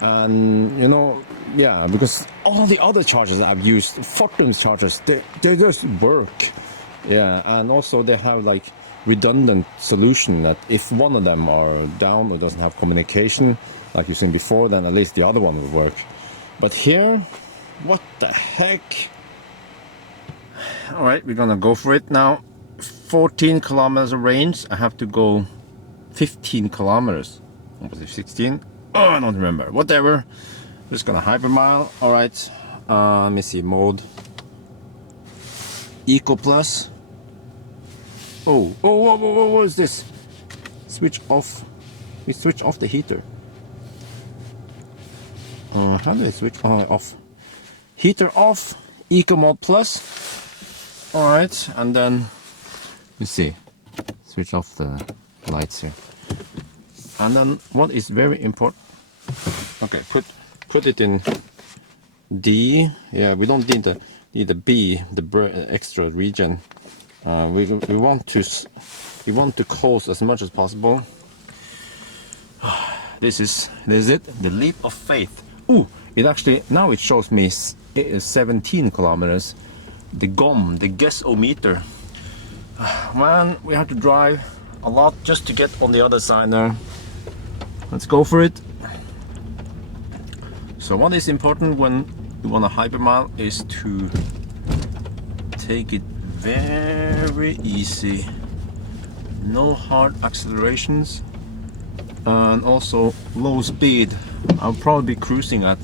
And you know, yeah, because all the other chargers I've used, Fortum's chargers, they just work. Yeah, and also they have like redundant solution that if one of them are down or doesn't have communication, like you've seen before, then at least the other one will work. But here, what the heck? All right, we're gonna go for it now. 14 kilometers of range. I have to go 15 kilometers. What was it, 16? Oh, I don't remember. Whatever. I'm just gonna hypermile. All right. Let me see. Mode. Eco Plus. Oh, what is this? Switch off. We switch off the heater. How do I switch off? Heater off. Eco Mode Plus. All right, and then let me see. Switch off the lights here. And then what is very important? Okay, put it in D. Yeah, we don't need the B, the extra region. We want to close as much as possible. This is it. The leap of faith. Ooh, it actually now it shows me 17 kilometers. The GOM, the guess-o-meter. Man, we have to drive a lot just to get on the other side there. Let's go for it. So what is important when you want a hypermile is to take it very easy. No hard accelerations, and also low speed. I'll probably be cruising at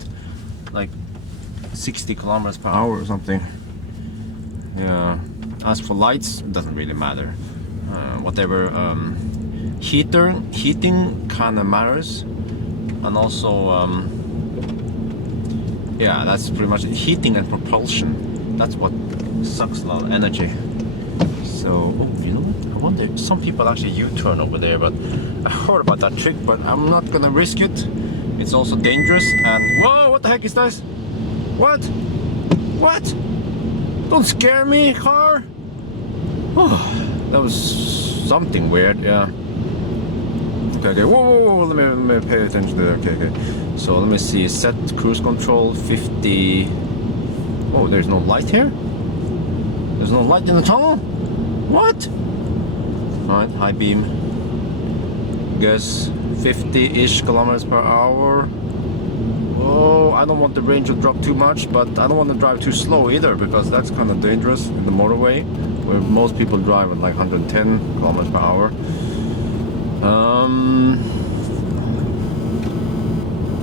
like 60 kilometers per hour or something. Yeah. As for lights, it doesn't really matter. Whatever. Heating kind of matters, and also yeah, that's pretty much it. Heating and propulsion. That's what sucks a lot of energy. So, oh, you know what? I wonder. Some people actually U-turn over there, but I heard about that trick, but I'm not gonna risk it. It's also dangerous. And whoa, what the heck is this? What? What? Don't scare me, car. Oh, that was something weird. Yeah. Okay. Whoa. Let me pay attention to that. Okay. So let me see. Set cruise control 50. Oh, there's no light here. There's no light in the tunnel. What? All right, high beam. Guess 50-ish kilometers per hour. Oh, I don't want the range to drop too much, but I don't want to drive too slow either, because that's kind of dangerous in the motorway, where most people drive at like 110 kilometers per hour.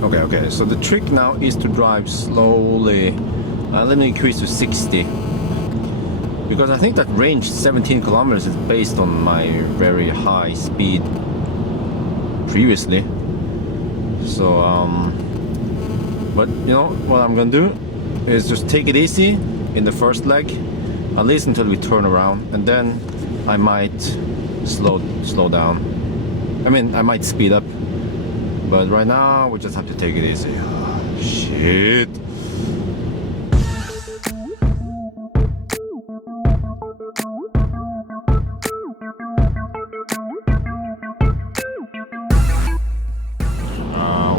Okay. So the trick now is to drive slowly. Let me increase to 60. Because I think that range 17 kilometers is based on my very high speed previously. So, but you know what I'm gonna do is just take it easy, in the first leg, at least until we turn around, and then I might slow down. I mean, I might speed up, but right now we just have to take it easy. Oh, shit.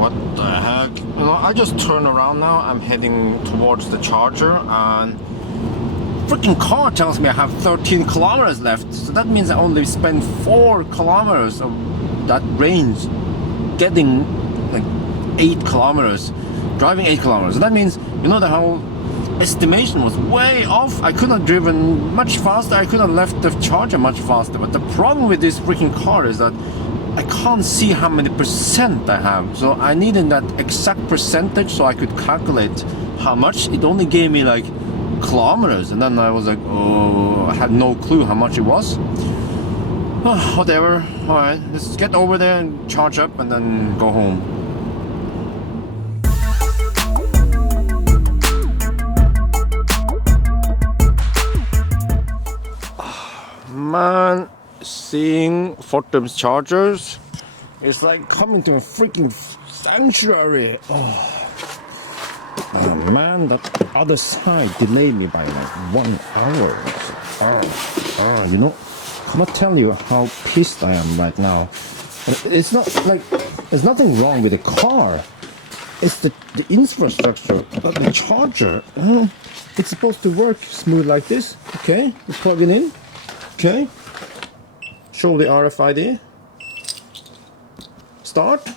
What the heck? You know, I just turned around now. I'm heading towards the charger, and freaking car tells me I have 13 kilometers left. So that means I only spent 4 kilometers of that range getting like 8 kilometers, driving 8 kilometers. So that means, you know, the whole estimation was way off. I could have driven much faster. I could have left the charger much faster. But the problem with this freaking car is that I can't see how many percent I have. So I needed that exact percentage so I could calculate how much. It only gave me like kilometers, and then I was like, oh, I had no clue how much it was. Whatever. Alright, let's get over there and charge up and then go home. Man, seeing Fortum's chargers is like coming to a freaking sanctuary. Oh man, that other side delayed me by like 1 hour. You know, I cannot tell you how pissed I am right now. It's not like there's nothing wrong with the car. It's the infrastructure, but the charger. It's supposed to work smooth like this. Okay, you plug it in. Okay, show the RFID, start,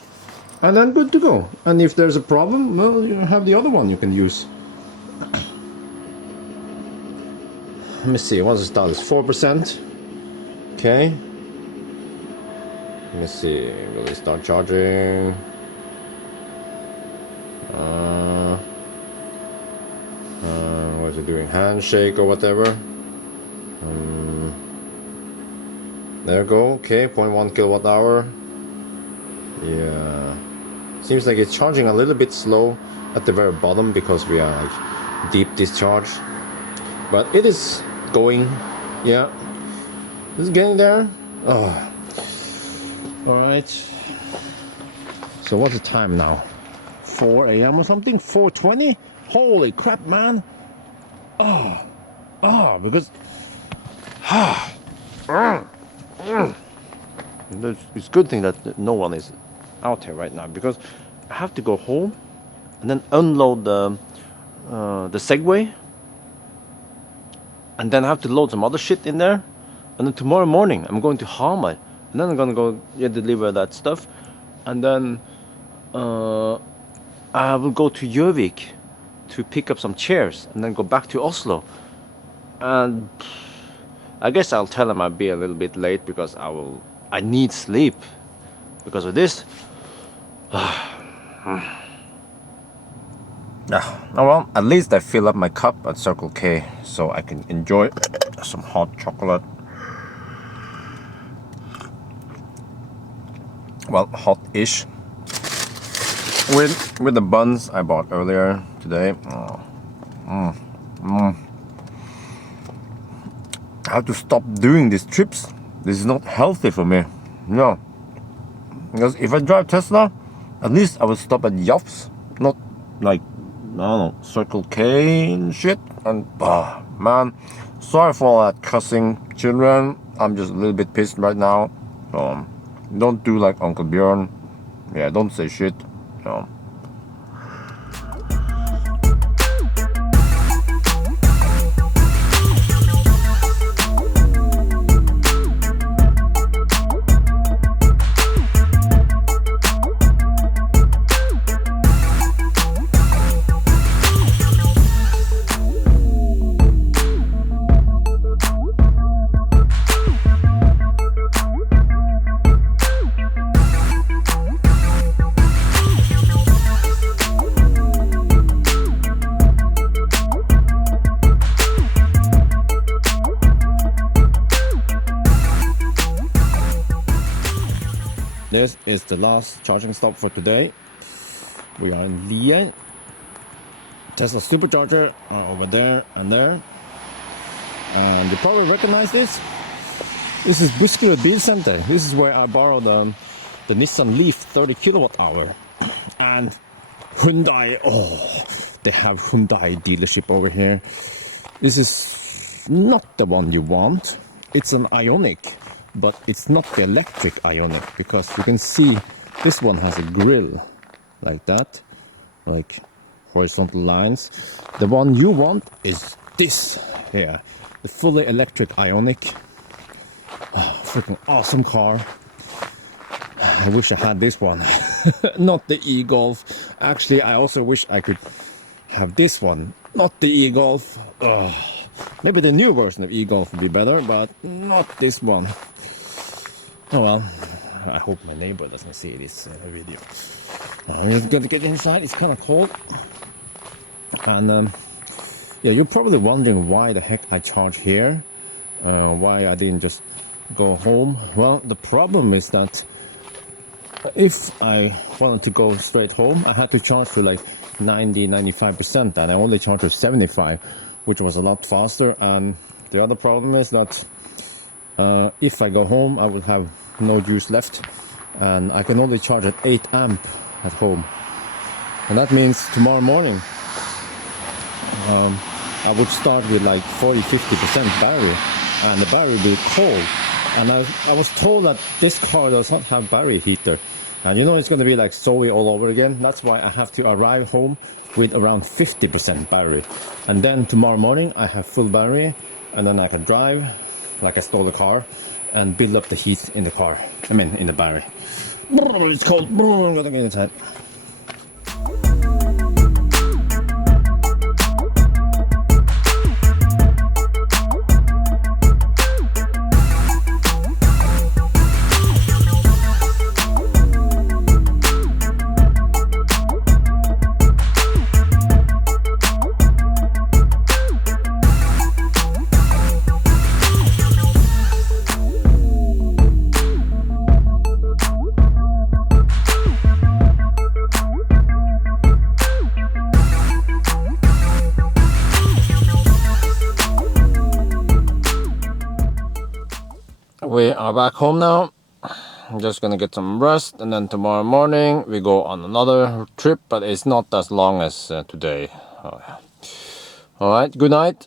and then good to go. And if there's a problem, well, you have the other one you can use. Let me see, what's the status? 4%. Okay. Let me see, will it start charging? What is it doing? Handshake or whatever? There we go, okay, 0.1 kilowatt hour. Yeah. Seems like it's charging a little bit slow at the very bottom because we are like deep discharge. But it is going, yeah. It's getting there. Oh. Alright. So what's the time now? 4 a.m. or something? 4:20? Holy crap, man. Because it's a good thing that no one is out here right now, because I have to go home and then unload the Segway, and then I have to load some other shit in there, and then tomorrow morning I'm going to Hamar, and then I'm gonna go deliver that stuff, and then I will go to Gjøvik to pick up some chairs, and then go back to Oslo. And I guess I'll tell them I'll be a little bit late because I need sleep because of this. Oh well, at least I fill up my cup at Circle K so I can enjoy some hot chocolate. Well, hot-ish. With the buns I bought earlier today. I have to stop doing these trips. This is not healthy for me. No. Because if I drive Tesla, at least I will stop at Yoffs, not like, I don't know, Circle K and shit. And man, sorry for all that cussing, children. I'm just a little bit pissed right now. So don't do like Uncle Björn. Yeah, don't say shit. So. This is the last charging stop for today. We are in Lien. Tesla supercharger are over there and there. And you probably recognize this. This is Buskerud Bilcenter. This is where I borrowed the Nissan Leaf 30 kWh. And Hyundai, oh, they have Hyundai dealership over here. This is not the one you want. It's an Ioniq, but it's not the electric Ioniq, because you can see this one has a grill like that, like horizontal lines. The one you want is this here, the fully electric Ioniq. Oh, freaking awesome car. I wish I had this one. Not the e-Golf. Actually, I also wish I could have this one, not the e-Golf. Maybe the new version of e-Golf would be better, but not this one. Oh well, I hope my neighbor doesn't see this video. I'm just going to get inside. It's kind of cold. And yeah, you're probably wondering why the heck I charge here, why I didn't just go home. Well, the problem is that if I wanted to go straight home, I had to charge to like 90-95%, and I only charged to 75, which was a lot faster. And the other problem is that if I go home, I will have no juice left, and I can only charge at 8 amp at home. And that means tomorrow morning I would start with like 40-50% battery, and the battery will be cold. And I was told that this car does not have battery heater, and you know it's going to be like Zoe all over again. That's why I have to arrive home with around 50% battery, and then tomorrow morning I have full battery, and then I can drive like I stole the car and build up the heat in the car, I mean in the battery. It's cold. I'm gonna get inside. We are back home now. I'm just gonna get some rest, and then tomorrow morning we go on another trip, but it's not as long as today. Oh, yeah. All right, good night.